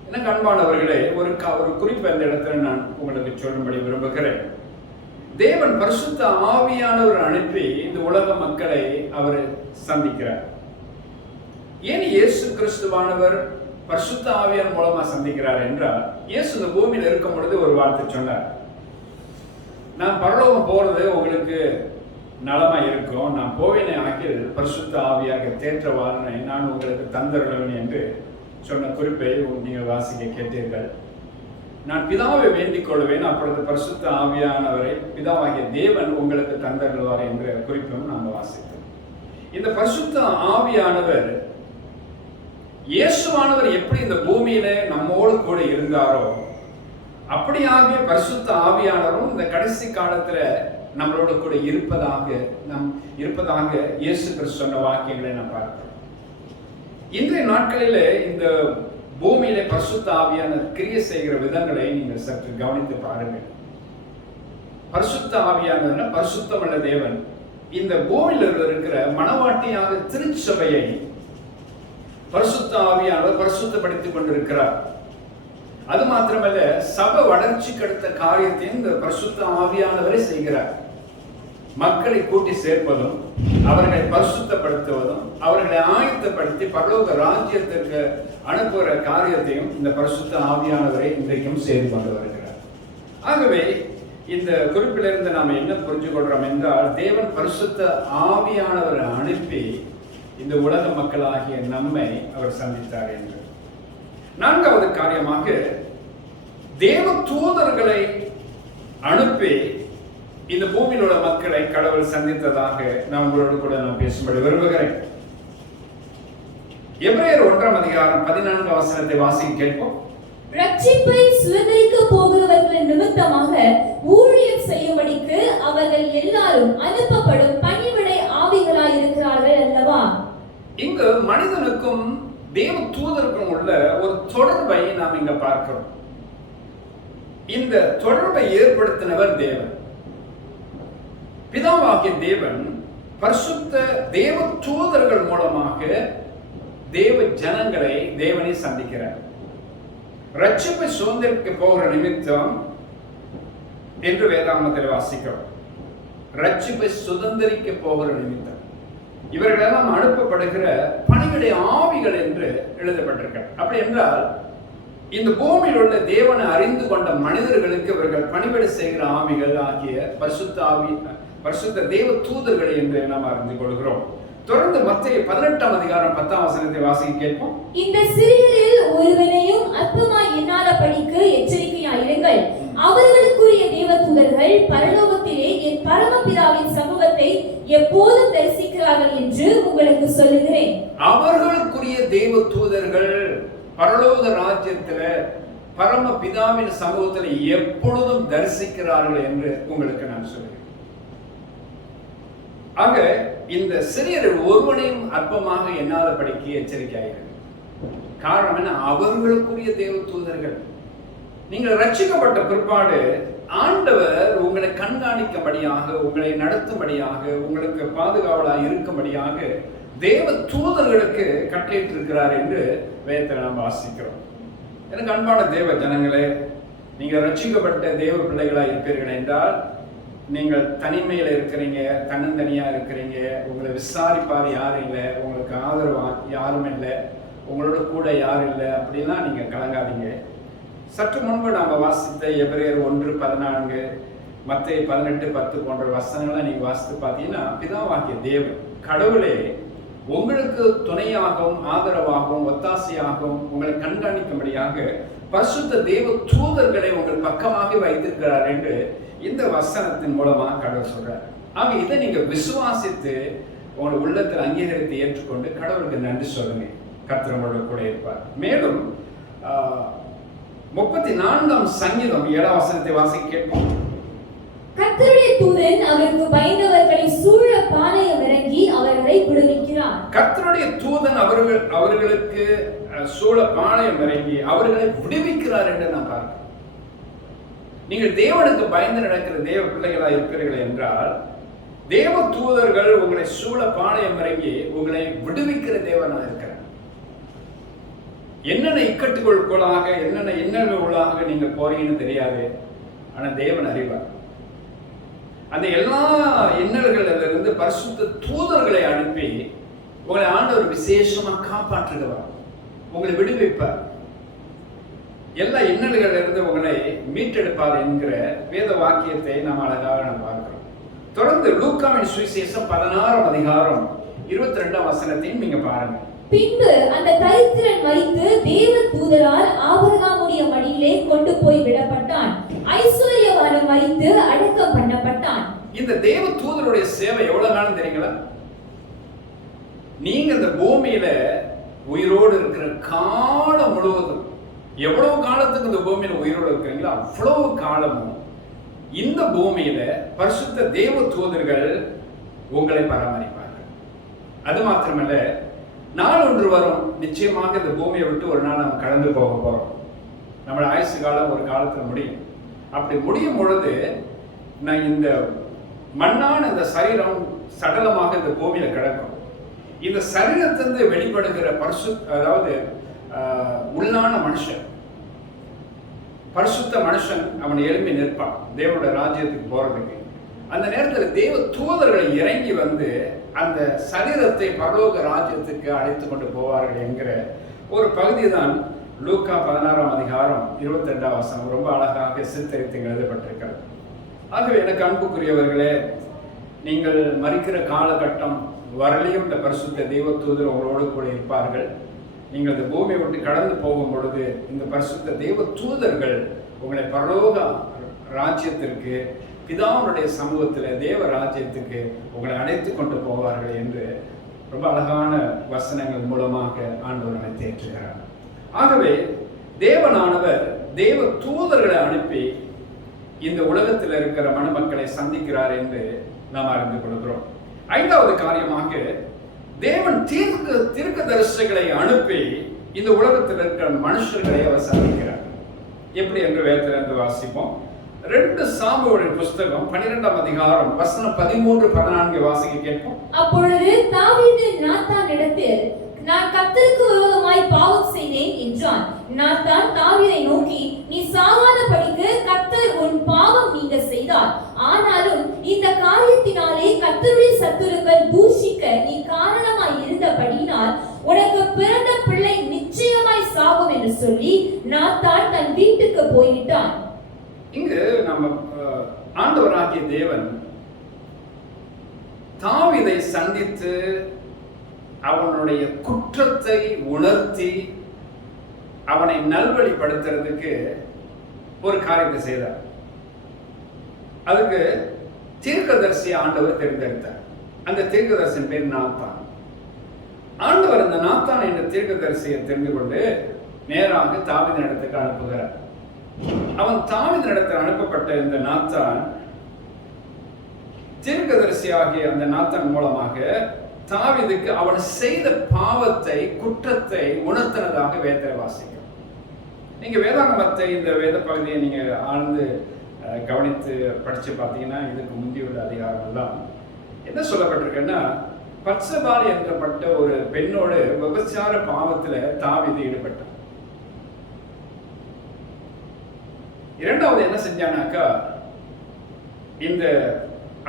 எனக்கு அன்பானவர்களே, ஒரு குறிப்பு அந்த இடத்துல நான் உங்களுக்கு சொல்லும்படி விரும்புகிறேன். தேவன் பரிசுத்த ஆவியானவர் அனுப்பி இந்த உலக மக்களை அவர் சந்திக்கிறார். ஏன் இயேசு கிறிஸ்துவானவர் பரிசுத்த ஆவியான் மூலமா சந்திக்கிறார் என்றால், இயேசு இந்த பூமியில் இருக்கும் பொழுது ஒரு வார்த்தை சொன்னார். நான் பரலோகம் போறது உங்களுக்கு நலமா இருக்கும், நான் போவேனே ஆகிய பரிசுத்த ஆவியாக தேற்றவாரனை நான் உங்களுக்கு தந்தருளவன் என்று சொன்ன குறிப்பை நீங்கள் வாசிக்க கேட்டீர்கள். நான் பிதாவை வேண்டிக் கொள்வேன், அப்பொழுது பரிசுத்த ஆவியானவரை பிதாவாகிய தேவன் உங்களுக்கு தந்தருள்வார் என்ற குறிப்பும் நாங்கள் வாசித்தோம். இந்த பரிசுத்த ஆவியானவர் இயேசுவானவர் எப்படி இந்த பூமியில நம்மோடு கூட இருந்தாரோ அப்படியாகவே பரிசுத்த ஆவியானவரும் இந்த கடைசி காலத்துல நம்மளோட கூட இருப்பதாக இயேசு கிறிஸ்து சொன்ன வாக்கியங்களை நாம் பார்க்கிறோம். இன்றைய நாட்களிலே இந்த பூமியிலே பரிசுத்த ஆவியானவர் கிரியை செய்கிற விதங்களை நீங்கள் சற்று கவனித்து பாருங்கள். பரிசுத்த ஆவியானவர் பரிசுத்தமுள்ள தேவன் இந்த பூமியில் இருக்கிற மனவாட்டியாக திருச்சபையை பரிசுத்த ஆவியானவர் பரிசுத்தப்படுத்திக் கொண்டிருக்கிறார். அது மாத்திரமல்ல, சபை வளர்ச்சிக்கு அடுத்த காரியத்தையும் இந்த பரிசுத்த ஆவியானவரை செய்கிறார். மக்களை கூட்டி சேர்ப்பதும் அவர்களை பரிசுத்தப்படுத்துவதும் அவர்களை ஆயத்தப்படுத்தி பரலோக ராஜ்யத்திற்கு அனுப்புகிற காரியத்தையும் இந்த பரிசுத்த ஆவியானவரை இன்றைக்கும் செய்து கொண்டு வருகிறார். ஆகவே இந்த குறிப்பிலிருந்து நாம் என்ன புரிஞ்சு கொள்றோம் என்றால், தேவன் பரிசுத்த ஆவியானவரை அனுப்பி இந்த உலக மக்களாகிய நம்மை அவர் சந்தித்தார் என்று. நான்காவது காரியமாக, தேவ தூதர்களை அனுப்பி இந்த பூமியில் உள்ள மக்களை கடவுள் சந்தித்ததாக நான் உங்களோடு கூட நான் பேசும்படி விரும்புகிறேன். எபிரேயர் 1ஆம் அதிகாரம் 14ஆம் வசனத்தை வாசிக்க கேட்போம். ரட்சிப்பை சுதந்திரிக்க போகிறவர்களின் நிமித்தமாக ஊழியம் செய்யும்படிக்கு அவர்கள் எல்லாரும் அனுப்பப்படும் பணிவிடை ஆவிகளாய் இருக்கிறார்கள் அல்லவா. இங்கு மனிதனுக்கும் தேவ தூதருக்கும் உள்ள ஒரு தொடர்பை நாம் இங்க பார்க்கிறோம். இந்த தொடர்பை ஏற்படுத்தினவர் தேவன். பிதாவாகிய தேவன் பரிசுத்த தேவ தூதர்கள் மூலமாக தேவ ஜனங்களை தேவனை சந்திக்கிறார். ரட்சிப்பை சுதந்திரிக்க போகிற நிமித்தம் என்று வேதாகமத்தில் வாசிக்கிறோம். ரட்சிப்பை சுதந்திரிக்க போகிற நிமித்தம் இவர்களெல்லாம் அனுப்பப்படுகிற பணிவிடை ஆவிகள் என்று எழுதப்பட்டிருக்க. அப்படி என்றால் இந்த பூமியில் உள்ள தேவனை அறிந்து கொண்ட மனிதர்களுக்கு இவர்கள் பணிவிடை செய்கிற ஆவிகள் ஆகிய பரிசுத்த தேவ தூதர்கள் என்று நாம் அறிந்து கொள்கிறோம். தொடர்ந்து மத்தேயு 18ஆம் அதிகாரம் 10ஆம் வசனத்தை வாசிக்க கேட்போம். இந்த சிறியரில் ஒருவனையும் அற்பமாய் எண்ணாதபடிக்கு எச்சரிக்கையாயிருங்கள். அவர்களுக்குரிய தேவதூதர்கள் பரலோகத்திலே என் பரமபிதாவின் சமூகத்தை எப்போதும் தரிசிக்கிறார்கள் என்று உங்களுக்கு சொல்லுகிறேன். அவர்களுக்குரிய தேவதூதர்கள் பரலோக ராஜ்யத்தில் பரமபிதாவின் சமூகத்தில் எப்பொழுதும் தரிசிக்கிறார்கள் என்று உங்களுக்கு நான் சொல்கிறேன். ஆக இந்த சிறியர் ஒருவனையும் அற்பமாக எண்ணாதபடிக்கு எச்சரிக்கையாயிருங்கள். காரணம் என்ன? அவர்களுக்குரிய தேவ தூதர்கள். நீங்கள் ரட்சிக்கப்பட்ட பிற்பாடு ஆண்டவர் உங்களை கண்காணிக்கும்படியாக, உங்களை நடத்தும்படியாக, உங்களுக்கு பாதுகாவலாக இருக்கும்படியாக தேவ தூதர்களுக்கு கட்டளையிட்டு இருக்கிறார் என்று வேதத்தில் நாம் வாசிக்கிறோம். எனக்கு அன்பான தேவ ஜனங்களே, நீங்கள் ரட்சிக்கப்பட்ட தேவ பிள்ளைகளாக இருப்பீர்கள் என்றால், நீங்கள் தனிமையில் இருக்கிறீங்க, தன்னந்தனியா இருக்கிறீங்க, உங்களை விசாரிப்பார் யாரும் இல்லை, உங்களுக்கு ஆதரவு யாரும் இல்லை, உங்களோட கூட யாரும் இல்லை அப்படின்லாம் நீங்க கலங்காதீங்க. சற்று முன்பு நாம வாசித்த எபிரேயர் 1:14, மத்தேயு 18:10 போன்ற வசனங்களை நீங்க வாசித்து பார்த்தீங்கன்னா, பிதாவாகிய தேவன் கடவுளே உங்களுக்கு துணையாகவும் ஆதரவாகவும் ஒத்தாசையாகவும் உங்களை கண்காணிக்கும்படியாக பரிசுத்த தேவ தூதர்களை உங்கள் பக்கமாக வைத்திருக்கிறார் என்று இந்த வசனத்தின் மூலமா கடவுள் சொல்றார். ஆக இதை நீங்க விசுவாசித்து உங்களை உள்ளத்தில் அங்கீகரித்து ஏற்றுக்கொண்டு கடவுளுக்கு நன்றி சொல்லுங்க. கர்த்தர் உங்களோட கூட இருப்பார். மேலும் 34ஆம் சங்கீதம் 7ஆம் வசனத்தை வாசிக்க கேட்போம். கர்த்தருடைய தூதன் அவருக்கு பயந்தவர்களை சூழ பாளையம் இறங்கி அவர்களை விடுவிக்கிறார். கர்த்தருடைய தூதன் அவர்களுக்கு சூழ பாளையம் இறங்கி அவர்களை விடுவிக்கிறார் என்று நான் பார்க்கிறேன். நீங்கள் தேவனுக்கு பயந்து நடக்கிற தேவ பிள்ளைகளாக இருக்கிறீர்கள் என்றால் தேவ தூதர்கள் உங்களை சூழ பாளையம் இறங்கி உங்களை விடுவிக்கிற தேவனாக இருக்கிறார். என்னென்ன இக்கட்டுகளுக்குள்ளாக என்னென்ன இன்னல்களுக்குள்ளாக நீங்க போறீங்கன்னு தெரியாது, ஆனா தேவன் அறிவார். அந்த எல்லா இன்னல்களிலிருந்து பரிசுத்த தூதர்களை அனுப்பி உங்களை ஆண்டவர் விசேஷமா காப்பாற்றுகிறார், உங்களை விடுவிப்பார், எல்லா இன்னல்களிலிருந்து உங்களை மீட்டெடுப்பார் என்கிற வேத வாக்கியத்தை நாம் அழகாக பார்க்கிறோம். தொடர்ந்து லூக்காவின் சுவிசேஷம் 16ஆம் அதிகாரம் 22ஆம் வசனத்தையும் நீங்க பாருங்க. பின்பு அந்த தரித்திரன் மரித்து தேவ தூதரால் ஆபிரகாமுடைய மடியிலே கொண்டு போய் விடப்பட்டான். ஐஸ்வர்யவான் மரித்து அடக்கம் பண்ணப்பட்டான். இந்த தேவ தூதருடைய சேவை எவ்வளவு காலம் தெரியுங்களா? நீங்க இந்த பூமியில உயிரோடு இருக்கிற காலம் முழுவதும், எவ்வளவு காலத்துக்கு இந்த பூமியில உயிரோடு இருக்கிறீங்களோ அவ்வளவு காலமும் இந்த பூமியில பரிசுத்த தேவ தூதர்கள் உங்களை பராமரிப்பார்கள். அது மாத்திரமல்ல, நாள் ஒன்று வரும், நிச்சயமாக இந்த பூமியை விட்டு ஒரு நாள் நம்ம கடந்து போக போறோம். நம்மளோட ஆயுசு காலம் ஒரு காலத்துல முடியும். அப்படி முடியும் பொழுது நான் இந்த மண்ணான இந்த சரீரம் சடலமாக இந்த பூமியில கிடக்கும். இந்த சரீரத்திலிருந்து வெளிப்படுகிற அதாவது உள்ளான மனுஷன், பரிசுத்த மனுஷன் அவன் எழும்பி நிற்பான் தேவனுடைய ராஜ்யத்துக்கு போறதுக்கு. அந்த நேரத்தில் தேவ தூதர்களை இறங்கி வந்து அந்த சரீரத்தை பரலோக ராஜ்யத்துக்கு அழைத்து கொண்டு போவார்கள் என்கிற ஒரு பகுதி தான் லூக்கா 16ஆம் அதிகாரம் 22ஆம் வசனம் ரொம்ப அழகாக சித்தரித்து எழுதப்பட்டிருக்கிறது. ஆகவே எனக்கு அன்புக்குரியவர்களே, நீங்கள் மரிக்கிற காலகட்டம் வரலையும் இந்த பரிசுத்த தெய்வ தூதர் உங்களோடு கூட இருப்பார்கள். நீங்கள் இந்த பூமியை விட்டு கடந்து போகும் பொழுது இந்த பரிசுத்த தெய்வ தூதர்கள் உங்களை பரலோக ராஜ்யத்திற்கு, பிதாவுடைய சமூகத்தில் தேவ ராஜ்யத்துக்கு உங்களை அழைத்து கொண்டு போவார்கள் என்று ரொம்ப அழகான வசனங்கள் மூலமாக ஆண்டவர் நம்மை தேற்றுகிறார். ஆகவே தேவனானவர் தேவ தூதர்களை அனுப்பி இந்த உலகத்தில் இருக்கிற மனுமக்களை சந்திக்கிறார் என்று நாம் அறிந்து கொள்கிறோம். 5வது காரியமாக தேவன் தீர்க்கதரிசிகளை அனுப்பி இந்த உலகத்தில் இருக்கிற மனுஷர்களை அவர் சந்திக்கிறார். எப்படி என்று வேதத்திலிருந்து வாசிப்போம். 2 சாமுவேலின் புஸ்தகம் 12ஆம் அதிகாரம் வசனம் 13-14 வாசிக்க கேட்போம். அப்பொழுது தாவீது நாத்தானிடத்தில், நான் கர்த்தருக்கு விரோதமாய் பாவம் செய்தேன் என்றான். நாத்தான் தாவீதை நோக்கி, நீ சாகாதபடிக்கு கர்த்தர் உன் பாவம் நீங்க செய்தார். ஆனாலும் இந்த காரியத்தினாலே கர்த்தருடைய சத்துருக்கள் தூஷிக்க நீ காரணமாய் இருந்தபடியினால் உனக்கு பிறந்த பிள்ளை நிச்சயமாய் சாகும் என்று சொல்லி நாத்தான் தன் வீட்டுக்கு போய்விட்டான். இங்கு நம்ம ஆண்டவராகிய தேவன் தாவீதை சந்தித்து அவனுடைய குற்றத்தை உணர்த்தி அவனை நல்வழிப்படுத்துறதுக்கு ஒரு காரியத்தை செய்தார். அதுக்கு தீர்க்கதரிசி ஆண்டவர் தேர்ந்தெடுத்தார். அந்த தீர்க்கதரிசியின் பேர் நாத்தான். ஆண்டவர் அந்த நாத்தான் என்ற தீர்க்கதரிசியை தெரிந்து கொண்டு நேராக தாவீதின் இடத்துக்கு அனுப்புகிறார். அவன் தாவீதின் இடத்தில் அனுப்பப்பட்ட இந்த நாத்தான் தீர்க்கதரிசியாகிய அந்த நாத்தான் மூலமாக தாவீதுக்கு அவன் செய்த பாவத்தை, குற்றத்தை உணர்த்தினதாக வேதத்தை வாசிக்கும். நீங்க வேதாகமத்தை, இந்த வேத பகுதியை நீங்க ஆழ்ந்து கவனித்து படிச்சு பார்த்தீங்கன்னா இதுக்கு முந்தியுள்ள அதிகாரம் எல்லாம் என்ன சொல்லப்பட்டிருக்குன்னா, பத்சபால் என்றப்பட்ட ஒரு பெண்ணோடு விபச்சார பாவத்துல தாவீது ஈடுபட்டான். 2வது என்ன செஞ்சானாக்கா,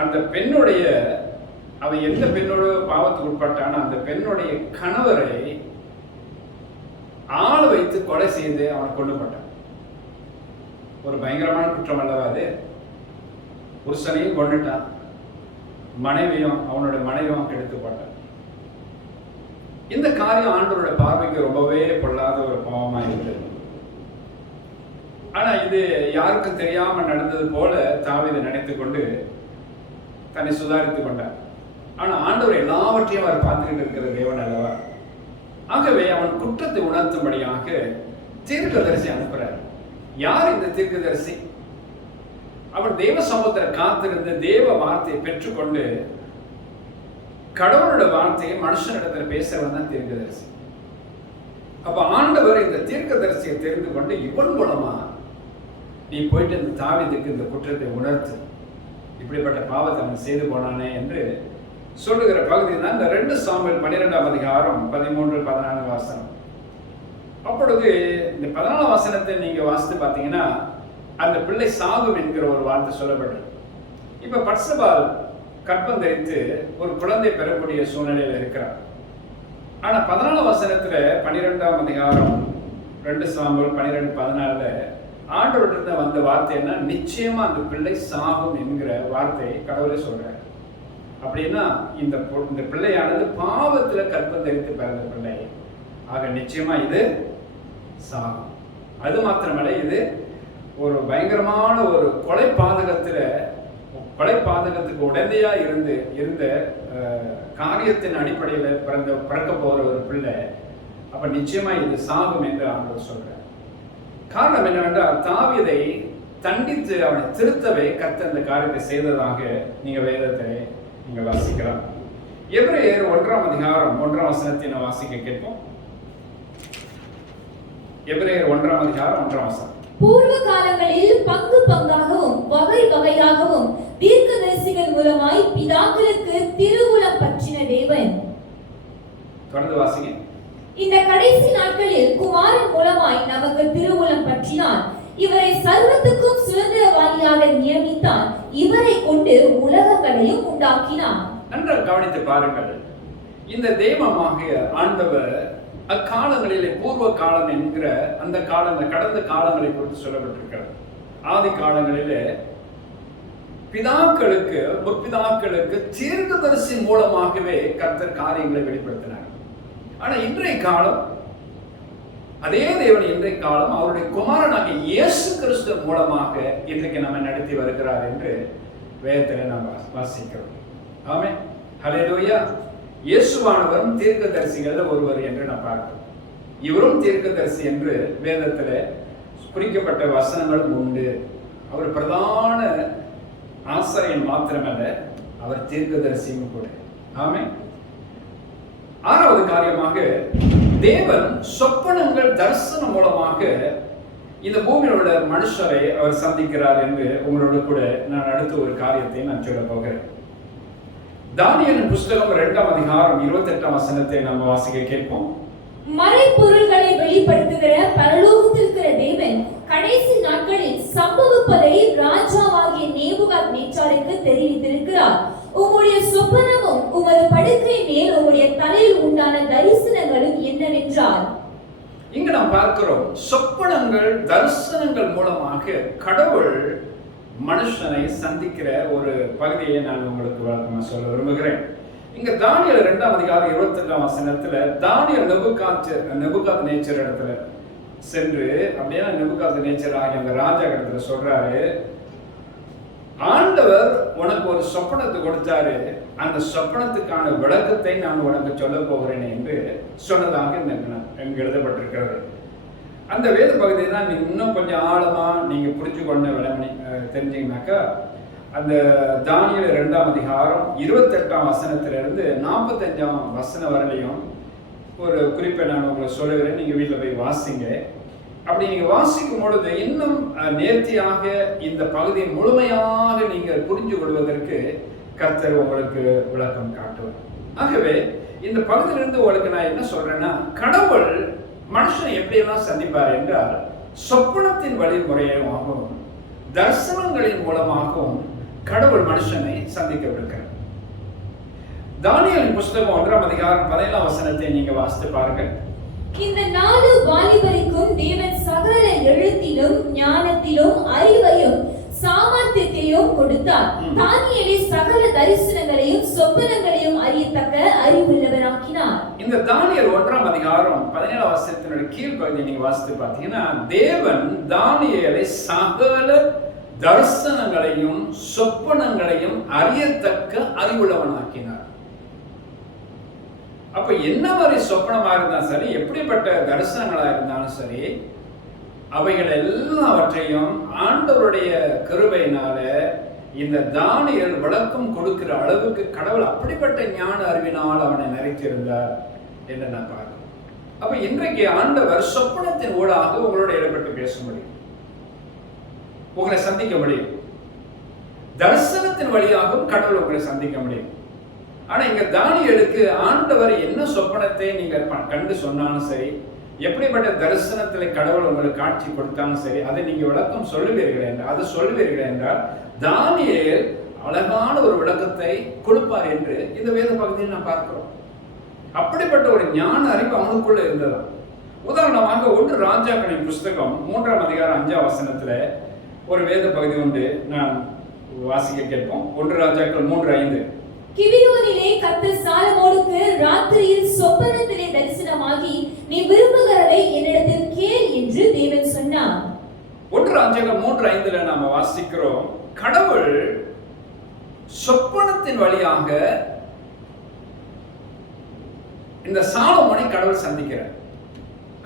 அந்த பெண்ணுடைய, அவன் எந்த பெண்ணோட பாவத்துக்கு உட்பட்டான அந்த பெண்ணுடைய கணவரை ஆள் வைத்து கொலை செய்து அவனை கொல்லப்பட்டான். ஒரு பயங்கரமான குற்றம் அல்லவா அது? புருஷனையும் கொண்டுட்டான், மனைவியும், அவனுடைய மனைவியும் கெடுத்து போட்டான். இந்த காரியம் ஆண்டவருடைய பார்வைக்கு ரொம்பவே பொல்லாத ஒரு பாவமாக இருந்தது. ஆனா இது யாருக்கும் தெரியாம நடந்தது போல தாவீது நினைத்து கொண்டு தன்னை சுதாரித்துக் கொண்டார். ஆனா ஆண்டவர் எல்லாவற்றையும் அவர் பார்த்துக்கிட்டு இருக்கிற தேவன் அல்லவா? ஆகவே அவன் குற்றத்தை உணர்த்தும்படியாக தீர்க்கதரிசி அனுப்புறார். யார் இந்த தீர்க்கதரிசி? அவன் தேவ சமூகத்தில் காத்திருந்து தேவ வார்த்தையை பெற்றுக்கொண்டு கடவுளோட வார்த்தையை மனுஷனிடத்தில் பேசுறவன் தான் தீர்க்கதரிசி. அப்ப ஆண்டவர் இந்த தீர்க்கதரிசியை தெரிந்து கொண்டு இவன் மூலமா நீ போயிட்டு இந்த தாவீதுக்கு இந்த குற்றத்தை உணர்த்து, இப்படிப்பட்ட பாவத்தை அவன் செய்து போனானே என்று சொல்லுகிற பகுதி தான் இந்த 2 சாமுவேல் 12ஆம் அதிகாரம் 13-14 வாசனம். அப்பொழுது இந்த 14 வசனத்தை நீங்க வாசித்து பார்த்தீங்கன்னா அந்த பிள்ளை சாகும் என்கிற ஒரு வார்த்தை சொல்லப்பட்டது. இப்ப பத்சபால் கற்பம் தரித்து ஒரு குழந்தை பெறக்கூடிய சூழ்நிலையில் இருக்கிறார். ஆனா 14 வசனத்துல 12ஆம் அதிகாரம் 2 சாமுவேல் 12-14 ஆண்டவர்கிட்ட வந்த வார்த்தை என்ன, நிச்சயமா அந்த பிள்ளை சாகும் என்கிற வார்த்தையை கடவுளே சொல்றார். அப்படின்னா இந்த பிள்ளையானது பாவத்துல கற்பம் தரித்து பிறந்த பிள்ளை, ஆக நிச்சயமா இது சாகும். அது மாத்திரமல்ல, இது ஒரு பயங்கரமான ஒரு கொலை பாதகத்துக்கு உடந்தையா இருந்த காரியத்தின் அடிப்படையில் பிறக்க போற ஒரு பிள்ளை. அப்ப நிச்சயமா இது சாகும் என்று ஆண்டவர் சொல்றார். காரணம் என்னவென்றால் தாவீதை தண்டித்து அவனை திருத்தவே கர்த்தர் இந்த காரியத்தை செய்ததாக நீங்க வேதத்தை நீங்க வாசிக்கலாம். எபிரேயர் 1ஆம் அதிகாரம் 1ஆம் வசனத்தை நான் வாசிக்க கேட்போம். எபிரேயர் 1ஆம் அதிகாரம் 1ஆம் வசனம். பூர்வ காலங்களில் பங்கு பங்காகவும் வகை வகையாகவும் தீர்க்கதரிசிகள் மூலமாய் பிதாக்களுக்கு திருவுளம் பற்றின தேவன். தொடர்ந்து வாசிங்க. இந்த கடைசி நாட்களில் குமாரன் மூலமாய் நமக்கு திருவுளம் பற்றினார். இவரை சர்வத்துக்கும் சுதந்திரவாளியாக நியமித்தார். இவரை கொண்டு உலகங்களையும் உண்டாக்கினார். நன்றாக கவனித்து பாருங்கள். இந்த தெய்வமாகிய ஆண்டவர் அக்காலங்களிலே பூர்வ காலம் என்கிற அந்த கடந்த காலங்களை குறித்து சொல்லப்பட்டிருக்கிறது. ஆதி காலங்களிலே முற்பிதாக்களுக்கு தீர்க்கதரிசி மூலமாகவே கர்த்தர் காரியங்களை வெளிப்படுத்தினார். ஆனா இன்றைய காலம் அதே தேவன் இன்றைய காலம் அவருடைய குமாரனாகிய இயேசு கிறிஸ்து மூலமாக இன்றைக்கு நம்ம நடத்தி வருகிறார் என்று வேதத்திலே நாம் வாசிக்கிறோம். ஆமென், ஹல்லேலூயா. இயேசுவானவரும் தீர்க்கதரிசிகள் ஒருவர் என்று நாம் பார்க்கிறோம். இவரும் தீர்க்கதரிசி என்று வேதத்தில் குறிக்கப்பட்ட வசனங்களும் உண்டு. அவர் பிரதான ஆசாரியன் மாத்திரமல்ல, அவர் தீர்க்கதரிசியும் கூட. ஆமென். 6வது காரியமாக தேவன் சொப்பனங்கள் தரிசனம் மூலமாக இந்த பூமியில் உள்ள மனுஷரை அவர் சந்திக்கிறார் என்று உங்களோட கூட நான் அடுத்த ஒரு காரியத்தை நான் சொல்ல போகிறேன். தானியேலின் புஸ்தகம் 2ஆம் அதிகாரம் 28ஆம் வசனத்தை நாம் வாசிக்க கேட்போம். மறைபொருள்களை வெளிப்படுத்துகிற பரலோகத்தில் இருக்கிற தேவன் கடைசி நாட்களில் சம்பவிப்பதை ராஜாவாகிய நேபுகாத்நேச்சாருக்கு தெரிவித்திருக்கிறார். உம்முடைய சொப்பனமும் உமது படுக்கை மேல் உம்முடைய தலையில் உண்டான தரிசனங்களும் என்னவென்றால். இங்கு நாம் பார்க்கிறோம், சொப்பனங்கள் தரிசனங்கள் மூலமாக கடவுள் மனுஷனை சந்திக்கிற ஒரு பகுதியை நான் உங்களுக்கு வழக்கமாக சொல்ல விரும்புகிறேன். இங்க தானியேல் 2ஆம் அதிகாரம் 28ஆம் வசனத்துல தானியேல் நேபுகாத்நேச்சர் இடத்துல சென்று, அப்படியே நேபுகாத்நேச்சர் ஆகிய அந்த ராஜா இடத்துல சொல்றாரு, ஆண்டவர் உனக்கு ஒரு சொப்பனத்தை கொடுத்தாரு, அந்த சொப்பனத்துக்கான விளக்கத்தை நான் உனக்கு சொல்ல போகிறேன் என்று சொன்னதாக இங்க எழுதப்பட்டிருக்கிறது. அந்த வேத பகுதியை தான் நீங்க இன்னும் கொஞ்சம் ஆழமா நீங்க புரிஞ்சு கொண்ட தெரிஞ்சீங்கன்னாக்கா, அந்த தானியேல் 2ஆம் அதிகாரம் 28ஆம் வசனத்திலிருந்து 45ஆம் வசனம் வரலையும் ஒரு குறிப்பை நான் உங்களுக்கு சொல்லுகிறேன். நீங்க வீட்டில் போய் வாசிங்க. அப்படி நீங்க வாசிக்கும் பொழுது இன்னும் நேர்த்தியாக இந்த பகுதியை முழுமையாக நீங்கள் புரிஞ்சு கொள்வதற்கு கர்த்தர் உங்களுக்கு விளக்கம் காட்டுவார். ஆகவே இந்த பகுதியிலிருந்து உங்களுக்கு நான் என்ன சொல்றேன்னா, கடவுள் மனுஷனை எப்படியெல்லாம் சந்திப்பார் என்றால் சொப்பனத்தின் வழிமுறையாகவும் தரிசனங்களின் மூலமாகவும் கடவுள் மனுஷனை சந்திக்கவிருக்கிறார். தானியேலின் புஸ்தகம் 1ஆம் அதிகாரம் 17ஆம் வசனத்தை நீங்க வாசித்து பாருங்கள். இந்த 4 வாலிபருக்கும் தேவன் சகல எழுத்திலும் ஞானத்திலும் அறிவையும் சாமர்த்தியத்தையும் கொடுத்தார். தானியேலை சகல தரிசனங்களையும் சொப்பனங்களையும் அறியத்தக்க அறிவுள்ளவராக்கினார். இந்த தானியேல் 1ஆம் அதிகாரம் 17ஆம் வசனத்தினுடைய கீழ்ப்பகுதியை நீங்க வாசித்து பார்த்தீங்கன்னா, தேவன் தானியேலை சகல தரிசனங்களையும் சொப்பனங்களையும் அறியத்தக்க அறிவுள்ளவனாக்கினார். அப்ப என்ன மாதிரி சொப்பனமா இருந்தாலும் சரி, எப்படிப்பட்ட தரிசனங்களா இருந்தாலும் சரி, அவைகள் எல்லாவற்றையும் ஆண்டவருடைய கிருபையினால இந்த தானியேல் விளக்கம் கொடுக்கிற அளவுக்கு கடவுள் அப்படிப்பட்ட ஞான அறிவினால் அவனை நிறைத்திருந்தார் என்று நான் பார்க்கிறேன். அப்ப இன்றைக்கு ஆண்டவர் சொப்பனத்தின் ஊடாக உங்களோட இடப்பட்டு பேச முடியும். உங்களை சந்திக்க முடியும். தரிசனத்தின் வழியாகவும் கடவுள் உங்களை சந்திக்க முடியும். ஆனா இங்க தானியேலுக்கு ஆண்டவர் என்ன சொப்பனத்தை நீங்க கண்டு சொன்னாலும் சரி, எப்படிப்பட்ட தரிசனத்துல கடவுள் உங்களுக்கு காட்சி கொடுத்தாலும் சரி, அதை நீங்க விளக்கம் சொல்லுவீர்கள் என்றால் தானியேல் அழகான ஒரு விளக்கத்தை கொடுப்பார் என்று இந்த வேத பகுதியில் நான் பார்க்கிறோம். அப்படிப்பட்ட ஒரு ஞான அறிவு அவனுக்குள்ள இருந்ததா. உதாரணமாக 1 ராஜாக்களின் புஸ்தகம் 3ஆம் அதிகாரம் 5ஆம் வசனத்துல ஒரு வேத பகுதி உண்டு. நான் வாசிக்க கேட்போம். 1 ராஜாக்கள் 3:5. கிபியோனிலே கர்த்தர் சாலமோனுக்கு ராத்திரியில் சொப்பனத்திலே தரிசனமாகி, நீ விரும்புகிறதை என்னிடத்தில் கேள் என்று தேவன் சொன்னார். 1 ராஜாக்கள் 3:5 நாம வாசிக்கிறோம். கடவுள் சொப்பனத்தின் வழியாக இந்த சாலமோனை கடவுள் சந்திக்கிறார்.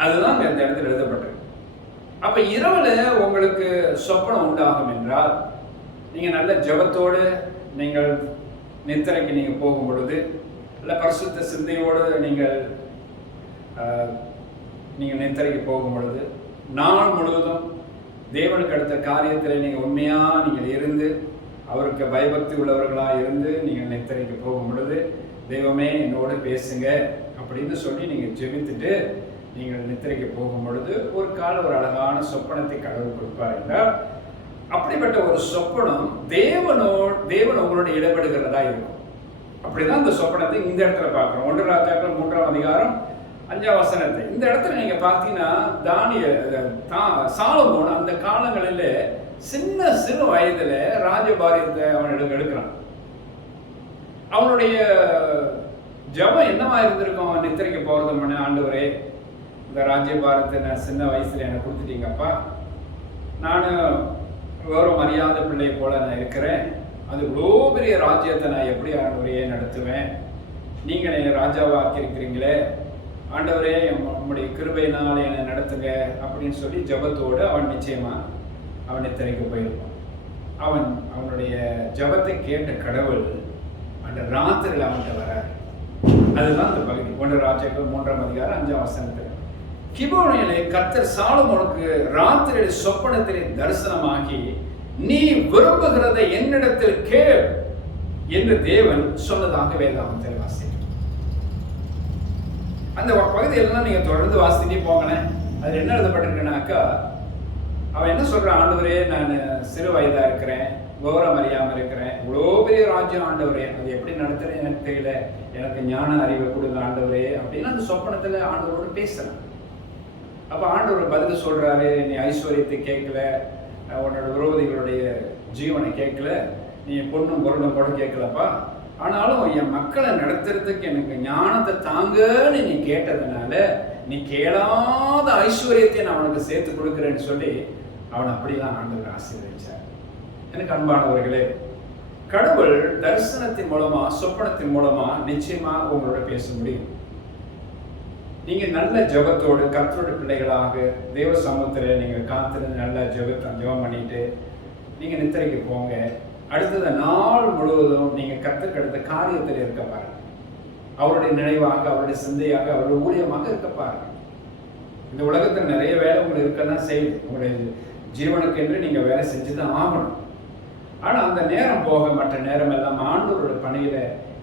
அதுதான் இந்த இடத்துல எழுதப்பட்டிருக்கு. அப்ப இரவுல உங்களுக்கு சொப்பனம் உண்டாகும் என்றால், நீங்க நல்ல ஜெபத்தோடு நீங்கள் நித்திரைக்கு நீங்க போகும் பொழுது, இல்ல பரிசுத்த சிந்தையோடு நீங்கள் நித்திரைக்கு போகும் பொழுது, நாள் முழுவதும் தேவனுக்கு அடுத்த காரியத்தில் நீங்க உண்மையா நீங்கள் இருந்து அவருக்கு பயபக்தி உள்ளவர்களா இருந்து நீங்கள் நித்திரைக்கு போகும் பொழுது, தெய்வமே என்னோட பேசுங்க அப்படின்னு சொல்லி நீங்க ஜெபித்துட்டு நீங்கள் நித்திரைக்கு போகும் பொழுது ஒரு அழகான சொப்பனத்தை கடவுள் கொடுப்பார் என்றால், அப்படிப்பட்ட ஒரு சொப்பனம் தேவன் உங்களோட இடப்படுகிறதா இருக்கும். அப்படிதான் இந்த சொப்பனத்தை இந்த இடத்துல பார்க்கிறோம். 1 ராஜாக்கள் 3ஆம் அதிகாரம் 5ஆம் வசனத்தை இந்த இடத்துல நீங்க பார்த்தீங்கன்னா, சாலமோன் அந்த காலங்களில் சிறு வயதுல ராஜபாரியத்தை அவன் எடுக்கிறான். அவனுடைய ஜபம் என்னவா இருந்திருக்கும்? அவன் நித்திரைக்கு போறது, ஆண்டவரே இந்த ராஜ்யபாரத்தை நான் சின்ன வயசுல எனக்கு கொடுத்துட்டீங்கப்பா, நானும் கௌரவம் அறியாத பிள்ளை போல நான் இருக்கிறேன், அது இவ்வளோ பெரிய ராஜ்யத்தை நான் எப்படி ஆண்டவரையே நடத்துவேன், நீங்கள் என்னை ராஜாவா ஆக்கியிருக்கிறீங்களே, ஆண்டவரே நம்முடைய கிருபையினால் என்னை நடத்துங்க அப்படின்னு சொல்லி ஜபத்தோடு அவன் நிச்சயமா அவன் நித்திரைக்கு போயிருப்பான். அவனுடைய ஜபத்தை கேட்ட கடவுள் அந்த ராத்திரியில் அவன்கிட்ட வராரு. அதுதான் இந்த பகுதி 1 ராஜாக்கள் 3ஆம் அதிகாரம் 5ஆம் வசனத்தில். கிபியோனிலே கர்த்தர் சாலமோனுக்கு ராத்திரியில் சொப்பனத்திலே தரிசனமாகி, நீ விரும்புகிறதை என்னிடத்தில் கேள் என்று தேவன் சொன்னதாக வேதாகமத்தில் வாசிக்கிறோம். அந்த பகுதியெல்லாம் நீங்க தொடர்ந்து வாசிட்டே போங்களேன். அது என்ன எழுதப்பட்டிருக்குனாக்கா, அவன் என்ன சொல்றான்? ஆண்டவரே நான் சிறு வயதா இருக்கிறேன், கௌரவம் அறியாம இருக்கிறேன், இவ்வளோ பெரிய ராஜ்யம் ஆண்டவரே, அது எப்படி நடத்துறேன் எனக்கு தெரியல, எனக்கு ஞான அறிவை கொடுங்க ஆண்டவரே அப்படின்னு அந்த சொப்பனத்துல ஆண்டவரோடு பேசுறேன். அப்ப ஆண்டவர் பதில் சொல்றாரு, நீ ஐஸ்வர்யத்தை கேட்கல, உன்னோட விரோதிகளுடைய ஜீவனை கேட்கல, நீ பொண்ணும் பொருளும் கூட கேட்கலப்பா, ஆனாலும் என் மக்களை நடத்துறதுக்கு எனக்கு ஞானத்தை தாங்கன்னு நீ கேட்டதுனால நீ கேளாத ஐஸ்வர்யத்தை நான் அவனுக்கு சேர்த்து கொடுக்குறேன்னு சொல்லி அவன் அப்படிதான் ஆண்டவர் ஆசீர்வதிச்சார். எனக்கு அன்பானவர்களே, கடவுள் தரிசனத்தின் மூலமா சொப்பனத்தின் மூலமா நிச்சயமா உங்களோட பேச முடியும். நீங்க நல்ல ஜெபத்தோடு கர்த்தரோட பிள்ளைகளாக தேவ சமூகத்தில் நீங்க காத்திருந்து நல்ல ஜெபம் பண்ணிட்டு நீங்க நித்திரைக்கு போங்க. அடுத்தது நாள் முழுவதும் நீங்க கர்த்தருக்கு அடுத்த காரியத்தில் இருக்க பாருங்க. அவருடைய நினைவாக, அவருடைய சிந்தையாக, அவருடைய ஊழியமாக இருக்க பாருங்க. இந்த உலகத்தில் நிறைய வேலை உங்களுக்கு இருக்கதான் செய்யுது. உங்களுடைய ஜீவனுக்கு என்று நீங்க வேலை செஞ்சுதான் ஆகணும். ஆனா அந்த நேரம் போக மற்ற நேரம் எல்லாம் ஆண்டவரோட பணியில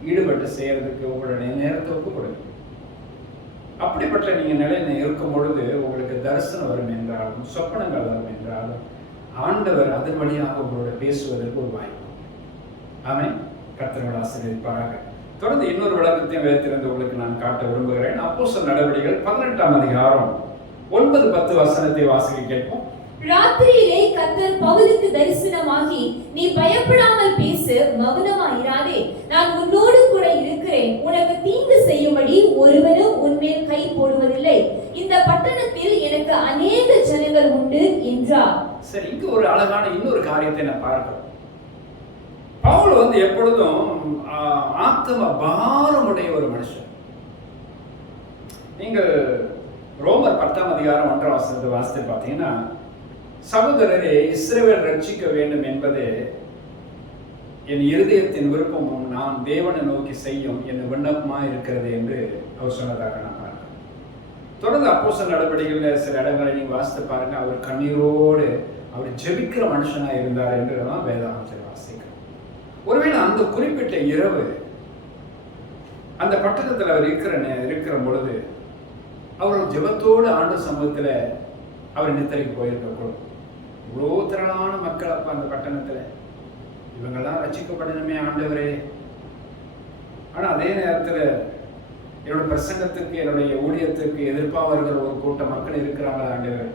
ஈடுபட்டு செய்யறதுக்கு உங்களுடைய நேரத்தை ஒப்பு கொடுங்க. அப்படிப்பட்ட நீங்க நிலையில இருக்கும் பொழுது உங்களுக்கு தரிசனம் வரும் என்றாலும் சொப்பனங்கள் வரும் என்றாலும் ஆண்டவர் அதன் வழியாக உங்களோட பேசுவதற்கு ஒரு வாய்ப்பு. ஆமென். கர்த்தரோட ஆசீர்வதிப்பாராக. தொடர்ந்து இன்னொரு விளக்கத்தையும் வேதத்திலிருந்து உங்களுக்கு நான் காட்ட விரும்புகிறேன். அப்போஸ்தலர் நடவடிக்கைகள் 18ஆம் அதிகாரம் 9-10 வசனத்தை வாசிக்க கேட்போம். ராத்திரியிலே கர்த்தர் பவுலுக்கு தரிசனமாகி, நீ பயப்படாமல் பேசு, மௌனமாயிராதே, நான் உன்னோடு கூட இருக்கிறேன், உனக்கு தீங்கு செய்யும்படி ஒருவனும் உன்மேல் கை போடுவதில்லை, இந்த பட்டணத்தில் எனக்கு அநேக ஜனங்கள் உண்டு என்றார். சரி, இங்கு ஒரு அழகான இன்னொரு காரியத்தை நான் பார்க்கிறோம். பவுல் எப்பொழுதும் ஆத்ம பாரமுடைய ஒரு மனுஷன். நீங்கள் ரோமர் 10ஆம் அதிகாரம் 1ஆம் வசனத்தை வாசித்து பார்த்தீங்கன்னா, சகோதரரே, இஸ்ரவேல் ரட்சிக்க வேண்டும் என்பது என் இருதயத்தின் விருப்பமும் நான் தேவனை நோக்கி செய்யும் என் விண்ணப்பமாக இருக்கிறது என்று அவர் சொன்னதாக நான் பார்க்கிறேன். தொடர்ந்து அப்போஸ்தலர் நடவடிக்கைகளில் சில இடங்களை நீங்கள் வாசித்து பாருங்க. அவர் கண்ணீரோடு அவர் ஜெபிக்கிற மனுஷனா இருந்தார் என்றுதான் வேதாகமத்தில் வாசிக்கிறோம். ஒருவேளை அந்த குறிப்பிட்ட இரவு அந்த பட்டணத்தில் அவர் இருக்கிற பொழுது அவர் ஜெபத்தோடு ஆண்டு சமூகத்தில் அவர் நித்திரைக்கு போயிருக்கக்கூடும். இவ்வளோ திரளான மக்கள் அப்ப அந்த பட்டணத்தில், இவங்கெல்லாம் ரட்சிக்கப்படணுமே ஆண்டவரே. ஆனால் அதே நேரத்தில் என்னோட பிரசங்கத்துக்கு என்னுடைய ஊழியத்துக்கு எதிர்ப்பாக வருகிற ஒரு கூட்ட மக்கள் இருக்கிறாங்களா ஆண்டவர்,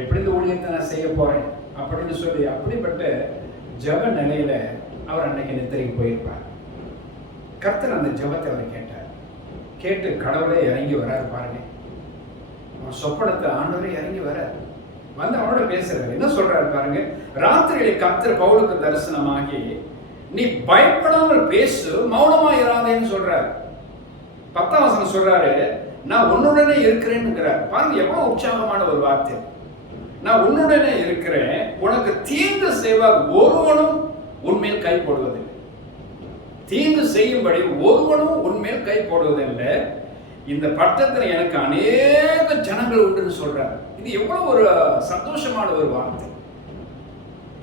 எப்படி இந்த ஊழியத்தை நான் செய்ய போறேன் அப்படின்னு சொல்லி அப்படிப்பட்ட ஜப நிலையில அவர் அன்னைக்கு நித்திரைக்கு போயிருப்பார். கர்த்தர் அந்த ஜபத்தை அவர் கேட்டு கடவுளே இறங்கி வராரு பாருங்க. அவன் சொப்பனத்தை ஆண்டவரே இறங்கி வர வந்து அவனோட பேசுறாரு. என்ன சொல்றாரு பாருங்க, ராத்திரியிலே கர்த்தர் பவுலுக்கு தரிசனமாகி நீ பயப்படாமல் பேசு, மௌனமா இராதேன்னு சொல்றாரு. 10ஆம் வசனம் சொல்றாரு, நான் உன்னுடனே இருக்கிறேன்னுங்கிறார். பாருங்க எவ்வளவு உற்சாகமான ஒரு வார்த்தை. நான் உன்னுடனே இருக்கிறேன், உனக்கு தீங்கு செய்வார் ஒருவனும் உன்மேல் கை போடுவதில்லை. தீங்கு செய்யும்படி ஒருவனும் உன்மேல் கை போடுவதில்லை. இந்த பட்டத்தில் எனக்கு அநேக ஜனங்கள் உண்டுன்னு சொல்றார். இது எவ்வளவு ஒரு சந்தோஷமான ஒரு வார்த்தை.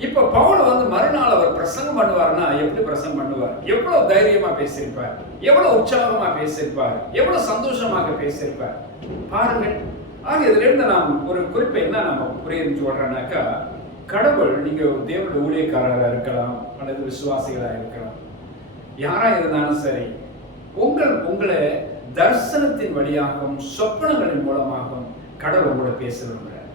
இப்ப பவுல் வந்து மறுநாள் அவர் பிரசங்கம் பண்ணுவார்னா எப்படி பிரசங்கம் பண்ணுவார்? எவ்வளவு தைரியமா பேசியிருப்பார், எவ்வளவு உற்சாகமா பேசியிருப்பார், எவ்வளவு சந்தோஷமாக பேசியிருப்பார் பாருங்கள். ஆக இதுல இருந்து நாம் ஒரு குறிப்பை என்ன நம்ம புரிஞ்சு சொல்றோம்னாக்கா, கடவுள் நீங்க தேவனுடைய ஊழியக்காரராக இருக்கலாம் அல்லது விசுவாசிகளா இருக்கலாம், யாரா இருந்தாலும் சரி, உங்களை தரிசனத்தின் வழியாகவும் சொப்பனங்களின் மூலமாகவும் கடவுள் உங்களோட பேச விரும்புகிறார்.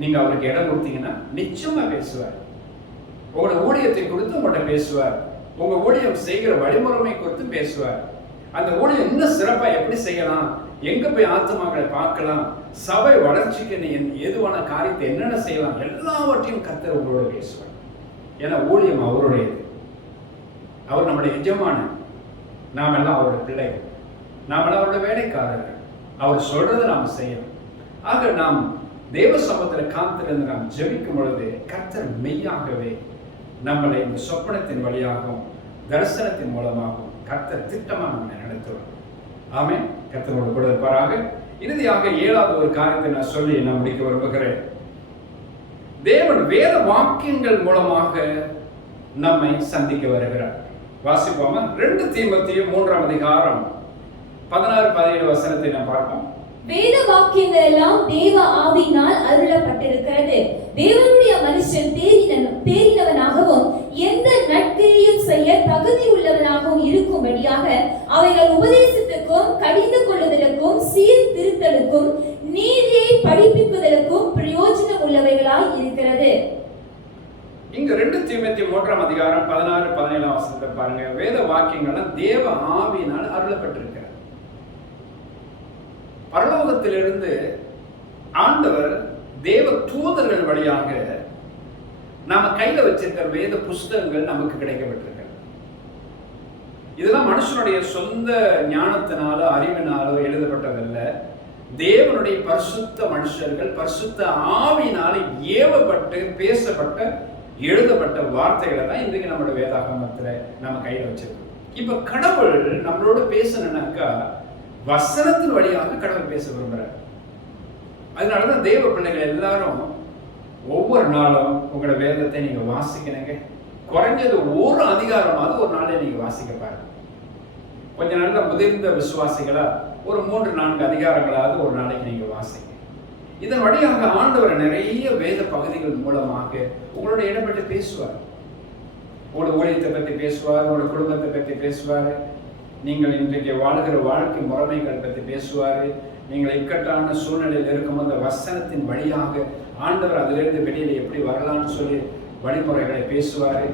நீங்க அவருக்கு இடம் கொடுத்தீங்கன்னா நிச்சயமா பேசுவார். உங்களோட ஊழியத்தை குறித்து உங்கள்கிட்ட பேசுவார். உங்க ஊழியம் செய்கிற வழிமுறைமை குறித்து பேசுவார். அந்த ஊழியம் இன்னும் சிறப்பா எப்படி செய்யலாம், எங்க போய் ஆத்மாக்களை பார்க்கலாம், சபை வளர்ச்சிக்கு ஏதுவான காரியத்தை என்னென்ன செய்யலாம், எல்லாவற்றையும் கர்த்தர் உங்களோட பேசுவார். ஏன்னா ஊழியம் அவருடையது. அவர் நம்முடைய எஜமானன், நாம் எல்லாம் அவருடைய பிள்ளைகள், நாம் எல்லாம் அவருடைய வேலைக்காரர்கள். அவர் சொல்றதை நாம் செய்யணும். ஆக நாம் தேவ சமூகத்தில் காத்திருந்து நாம் ஜெபிக்கும் பொழுது கர்த்தர் மெய்யாகவே நம்மளை இந்த சொப்பனத்தின் வழியாகவும் தரிசனத்தின் மூலமாகவும் கர்த்தர் திட்டமாக நம்மை நடத்துவார். ஆமென். கர்த்தரோடு கூட இருப்பாராக. இறுதியாக 7வது ஒரு காரியத்தை நான் சொல்லி நான் முடிக்க விரும்புகிறேன். தேவன் வேத வாக்கியங்கள் மூலமாக நம்மை சந்திக்க வருகிறார். வாசிப்போமா? 2 தீமோத்தேயு 3ஆம் அதிகாரம் 16-17 வசனத்தை நாம் பார்ப்போம். வேத வாக்கியங்கள் எல்லாம் தேவ ஆவியினால் அருளப்பட்டிருக்கிறது. தேவனுடைய மனுஷன் தேறினவனாகவும் எந்த நற்கிரியையும் செய்ய தகுதி உள்ளவனாகவும் இருக்கும்படியாக அவைகள் உபதேசத்துக்கும் கடிந்து கொள்ளுதலுக்கும் சீர்திருத்தலுக்கும் நீதியை படிப்பிப்பதற்கும் பிரயோஜனம் உள்ளவைகளாய் இருக்கிறது. இங்க 2 தீமோத்தேயு 3ஆம் அதிகாரம் 16-17 வசனத்தை பாருங்க. வேத வாக்கியங்கள் தேவ ஆவியினால் அருளப்பட்டிருக்கிறது. பரலோகத்திலிருந்து ஆண்டவர் தேவ தூதர்கள் வழியாக நாம கையில வச்சிருக்கிற வேத புஸ்தகங்கள் நமக்கு கிடைக்கப்பட்டிருக்கிறது. இதெல்லாம் மனுஷனுடைய சொந்த ஞானத்தினாலோ அறிவினாலோ எழுதப்பட்டதல்ல. தேவனுடைய பரிசுத்த மனுஷர்கள் பரிசுத்த ஆவியினால ஏவப்பட்டு பேசப்பட்ட எழுதப்பட்ட வார்த்தைகளை தான் இன்றைக்கு நம்மளோட வேதாகமத்துல நம்ம கையில வச்சிருக்கோம். இப்ப கடவுள் நம்மளோட பேசணும்னாக்கா வசனத்தின் வழியாக கடவுள் பேச விரும்புகிறார். அதனாலதான் தேவ பிள்ளைகள் எல்லாரும் ஒவ்வொரு நாளும் உங்களோட வேதத்தை நீங்க வாசிக்கணுங்க. குறைஞ்சது ஒரு அதிகாரமாவது ஒரு நாளை நீங்க வாசிக்க பாருங்க. கொஞ்ச நல்ல முதிர்ந்த விசுவாசிகளா ஒரு 3-4 அதிகாரங்களாவது ஒரு நாளைக்கு நீங்க வாசிங்க. இதன் வழியாக ஆண்டவர் நிறைய வேத பகுதிகள் மூலமாக உங்களோட இடப்பட்டு பேசுவார். உங்களோட ஊழியத்தை பத்தி பேசுவார், உங்களோட குடும்பத்தை பத்தி பேசுவார், நீங்கள் இன்றைக்கு வாழ்கிற வாழ்க்கை முறைமைகளை பற்றி பேசுவார். நீங்கள் இக்கட்டான சூழ்நிலையில் இருக்கும் அந்த வசனத்தின் வழியாக ஆண்டவர் அதிலிருந்து வெளியில் எப்படி வரலாம்னு சொல்லி வழிமுறைகளை பேசுவார்.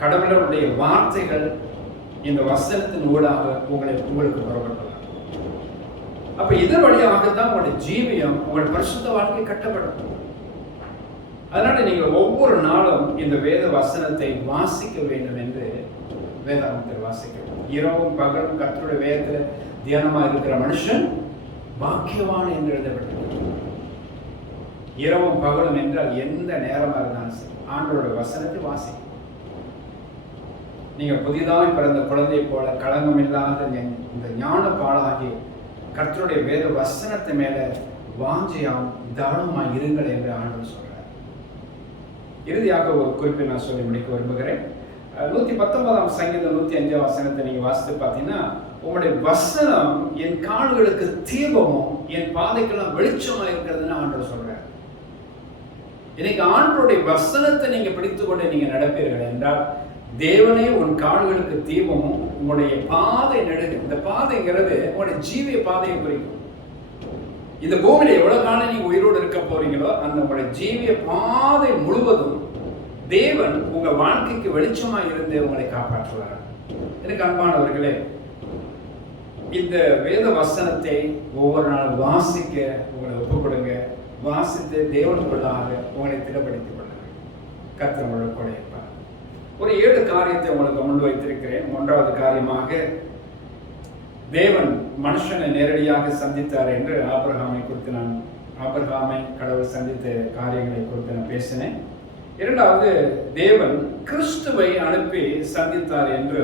கடவுளுடைய வார்த்தைகள் இந்த வசனத்தின் ஊடாக உங்களுக்கு புறப்படலாம். அப்ப இதன் வழியாகத்தான் உங்களுடைய ஜீவியம், உங்களுடைய பரிசுத்த வாழ்க்கை கட்டப்படும். அதனால நீங்கள் ஒவ்வொரு நாளும் இந்த வேத வசனத்தை வாசிக்க வேண்டும் என்று வேதாகமத்தில் வாசிக்க. இரவும் பகலும் கர்த்தருடைய வேதத்தில் தியானமா இருக்கிற மனுஷன் பாக்கியவான் என்று எழுதப்பட்டிருக்கிறது. இரவும் பகலும் என்றால் எந்த நேரமா இருந்தாலும் சரி ஆண்டவருடைய வசனத்தை வாசிக்கும். நீங்க புதிதாக பிறந்த குழந்தை போல களங்கம் இல்லாத இந்த ஞான பாலாகி கர்த்தருடைய வேத வசனத்தை மேல வாஞ்சியாம் தானமாய் இருங்கள் என்று ஆண்டவர் சொல்றார். இறுதியாக ஒரு குறிப்பை நான் சொல்லி முடிக்க விரும்புகிறேன். 119 சங்கீதம் 105 வசனத்தை நீங்க வாசித்து பார்த்தீங்கன்னா, உங்களுடைய வசனம் என் கால்களுக்கு தீபமும் என் பாதைக்கெல்லாம் வெளிச்சமா இருக்கிறதுன்னு ஆண்டவர் சொல்றார். இன்னைக்கு ஆண்டவருடைய வசனத்தை நீங்க பிடித்துக் கொண்டு நீங்க நடப்பீர்கள் என்றால், தேவனே உன் கால்களுக்கு தீபமும் உங்களுடைய பாதை நெடுகு. இந்த பாதைங்கிறது உங்களுடைய ஜீவிய பாதையை குறிக்கும். இந்த பூமியில எவ்வளவு காலம் நீங்க உயிரோடு இருக்க போறீங்களோ அந்த உங்களுடைய ஜீவிய பாதை முழுவதும் தேவன் உங்க வாழ்க்கைக்கு வெளிச்சமா இருந்து உங்களை காப்பாற்றுவார். எனக்கு அன்பானவர்களே, இந்த வேத வசனத்தை ஒவ்வொரு நாள் வாசிக்க உங்களை ஒப்புக் கொடுங்க. வாசித்து தேவனுக்குள்ளாக உங்களை திடப்படுத்திக் கொள்ளுங்க. கர்த்தர் உங்களுக்கு கூட இருப்பார். ஒரு 7 காரியத்தை உங்களுக்கு முன் வைத்திருக்கிறேன். 1வது காரியமாக, தேவன் மனுஷனை நேரடியாக சந்தித்தார் என்று ஆபிரகாமை கடவுள் சந்தித்த காரியங்களை குறித்து நான் பேசினேன். 2வது, தேவன் கிறிஸ்துவை அனுப்பி சந்தித்தார் என்று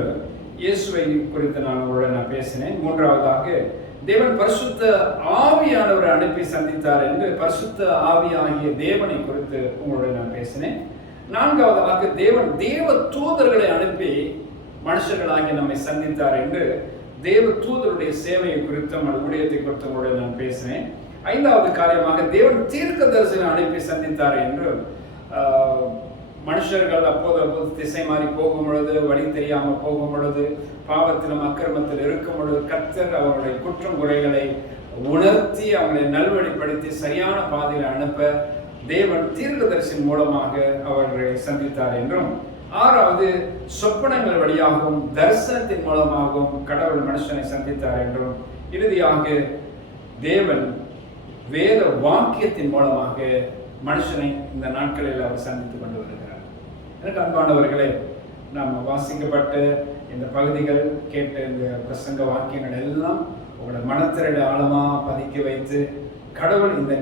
இயேசுவை குறித்து நான் உங்களுடன் பேசினேன். 3வதாக, தேவன் பரிசுத்த ஆவியானவரை அனுப்பி சந்தித்தார் என்று பரிசுத்த ஆவியாகிய தேவனை குறித்து உங்களுடன் நான் பேசினேன். 4வதாக, தேவன் தேவ தூதர்களை அனுப்பி மனுஷர்களாகி நம்மை சந்தித்தார் என்று தேவ தூதருடைய சேவையை குறித்தும் ஊழியத்தை குறித்து உங்களுடன் நான் பேசினேன். 5வது காரியமாக, தேவன் தீர்க்கதரிசனை அனுப்பி சந்தித்தார் என்று மனுஷர்கள் அப்போது திசை மாறி போகும் பொழுது, வழி தெரியாமல் போகும் பொழுது, பாவத்திலும் அக்கிரமத்தில் இருக்கும் பொழுது கர்த்தர் அவருடைய குற்றம் குறைகளை உணர்த்தி அவங்களை நல்வழிப்படுத்தி சரியான பாதையில் அனுப்ப தேவன் தீர்க்கதரிசனம் மூலமாக அவர்களை சந்தித்தார் என்றும், 6வது, சொப்பனங்கள் வழியாகவும் தரிசனத்தின் மூலமாகவும் கடவுள் மனுஷனை சந்தித்தார் என்றும், இறுதியாக தேவன் வேத வாக்கியத்தின் மூலமாக மனுஷனை இந்த நாட்களில் அவர் சந்தித்துக் கொண்டு வருகிறார். எனக்கு அன்பானவர்களே, நாம் வாசிக்கப்பட்ட இந்த பகுதிகள் கேட்ட இந்த பிரசங்க வாக்கியங்கள் எல்லாம் உங்களோட மனத்திரையில ஆழமாக பதிக்க வைத்து கடவுள் இந்த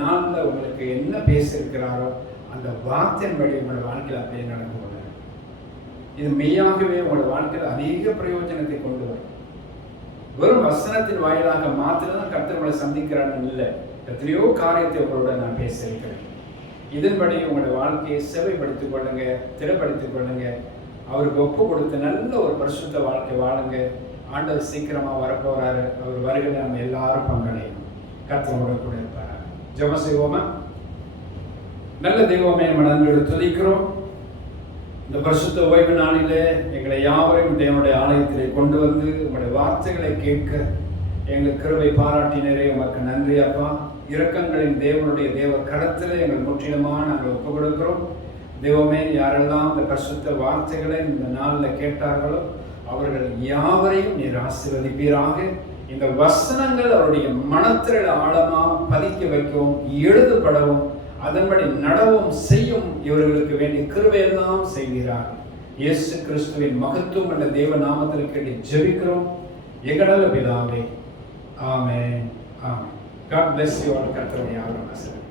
நாளில் உங்களுக்கு என்ன பேசியிருக்கிறாரோ அந்த வார்த்தையின் வழி உங்களோட வாழ்க்கையில் அப்படியே நடந்து கொள்ளுங்க. இது மெய்யாகவே உங்களோட வாழ்க்கையில் அதிக பிரயோஜனத்தை கொண்டு வரும். வெறும் வசனத்தின் வாயிலாக மாத்திரம் கர்த்தர் உங்களை சந்திக்கிறான்னு இல்லை, எத்தனையோ காரியத்தை உங்களோட நான் பேசியிருக்கிறேன். இதன்படி உங்களுடைய வாழ்க்கையை சேவைப்படுத்திக் கொள்ளுங்க, திடப்படுத்திக் கொள்ளுங்க. அவருக்கு ஒப்பு கொடுத்து நல்ல ஒரு பரிசுத்த வாழ்க்கை வாழுங்க. ஆண்டவர் சீக்கிரமா வரப்போறாரு. அவர் வருகிற நம்ம எல்லாரும் பங்கடையும். கர்த்தரோட கூட இருப்பார். ஜெபம் செய்வோமா? நல்ல தெய்வமே, நம்ம நன்றியோடு துதிக்கிறோம். இந்த பரிசுத்த ஓய்வு நாளிலே எங்களை யாவரையும் தேவனுடைய ஆலயத்திலே கொண்டு வந்து உங்களுடைய வார்த்தைகளை கேட்க எங்கள் கிருபை பாராட்டினரே, உமக்கு நன்றி அப்பா. இரக்கங்களின் தேவனுடைய தேவ கரத்தில் எங்கள் முற்றிலுமாக நாங்கள் ஒப்புக் கொடுக்கிறோம். தெய்வமே, யாரெல்லாம் இந்த பரிசுத்த வார்த்தைகளை இந்த நாளில் கேட்டார்களோ அவர்கள் யாவரையும் நீர் ஆசீர்வதிப்பீராக. இந்த வசனங்கள் அவருடைய மனத்திரள் ஆழமாக பதிக்க வைக்கவும் எழுதப்படவும் அதன்படி நடவும் செய்யும் இவர்களுக்கு வேண்டிய கிருபையெல்லாம் செய்கிறார். இயேசு கிறிஸ்துவின் மகத்துவம் என்ற தேவ நாமத்தில் கேட்டு ஜெபிக்கிறோம் எங்கள் பிதாவே. ஆமென். ஆமென். God bless you all. கர்த்தருடைய ஆசீர்வாதம்.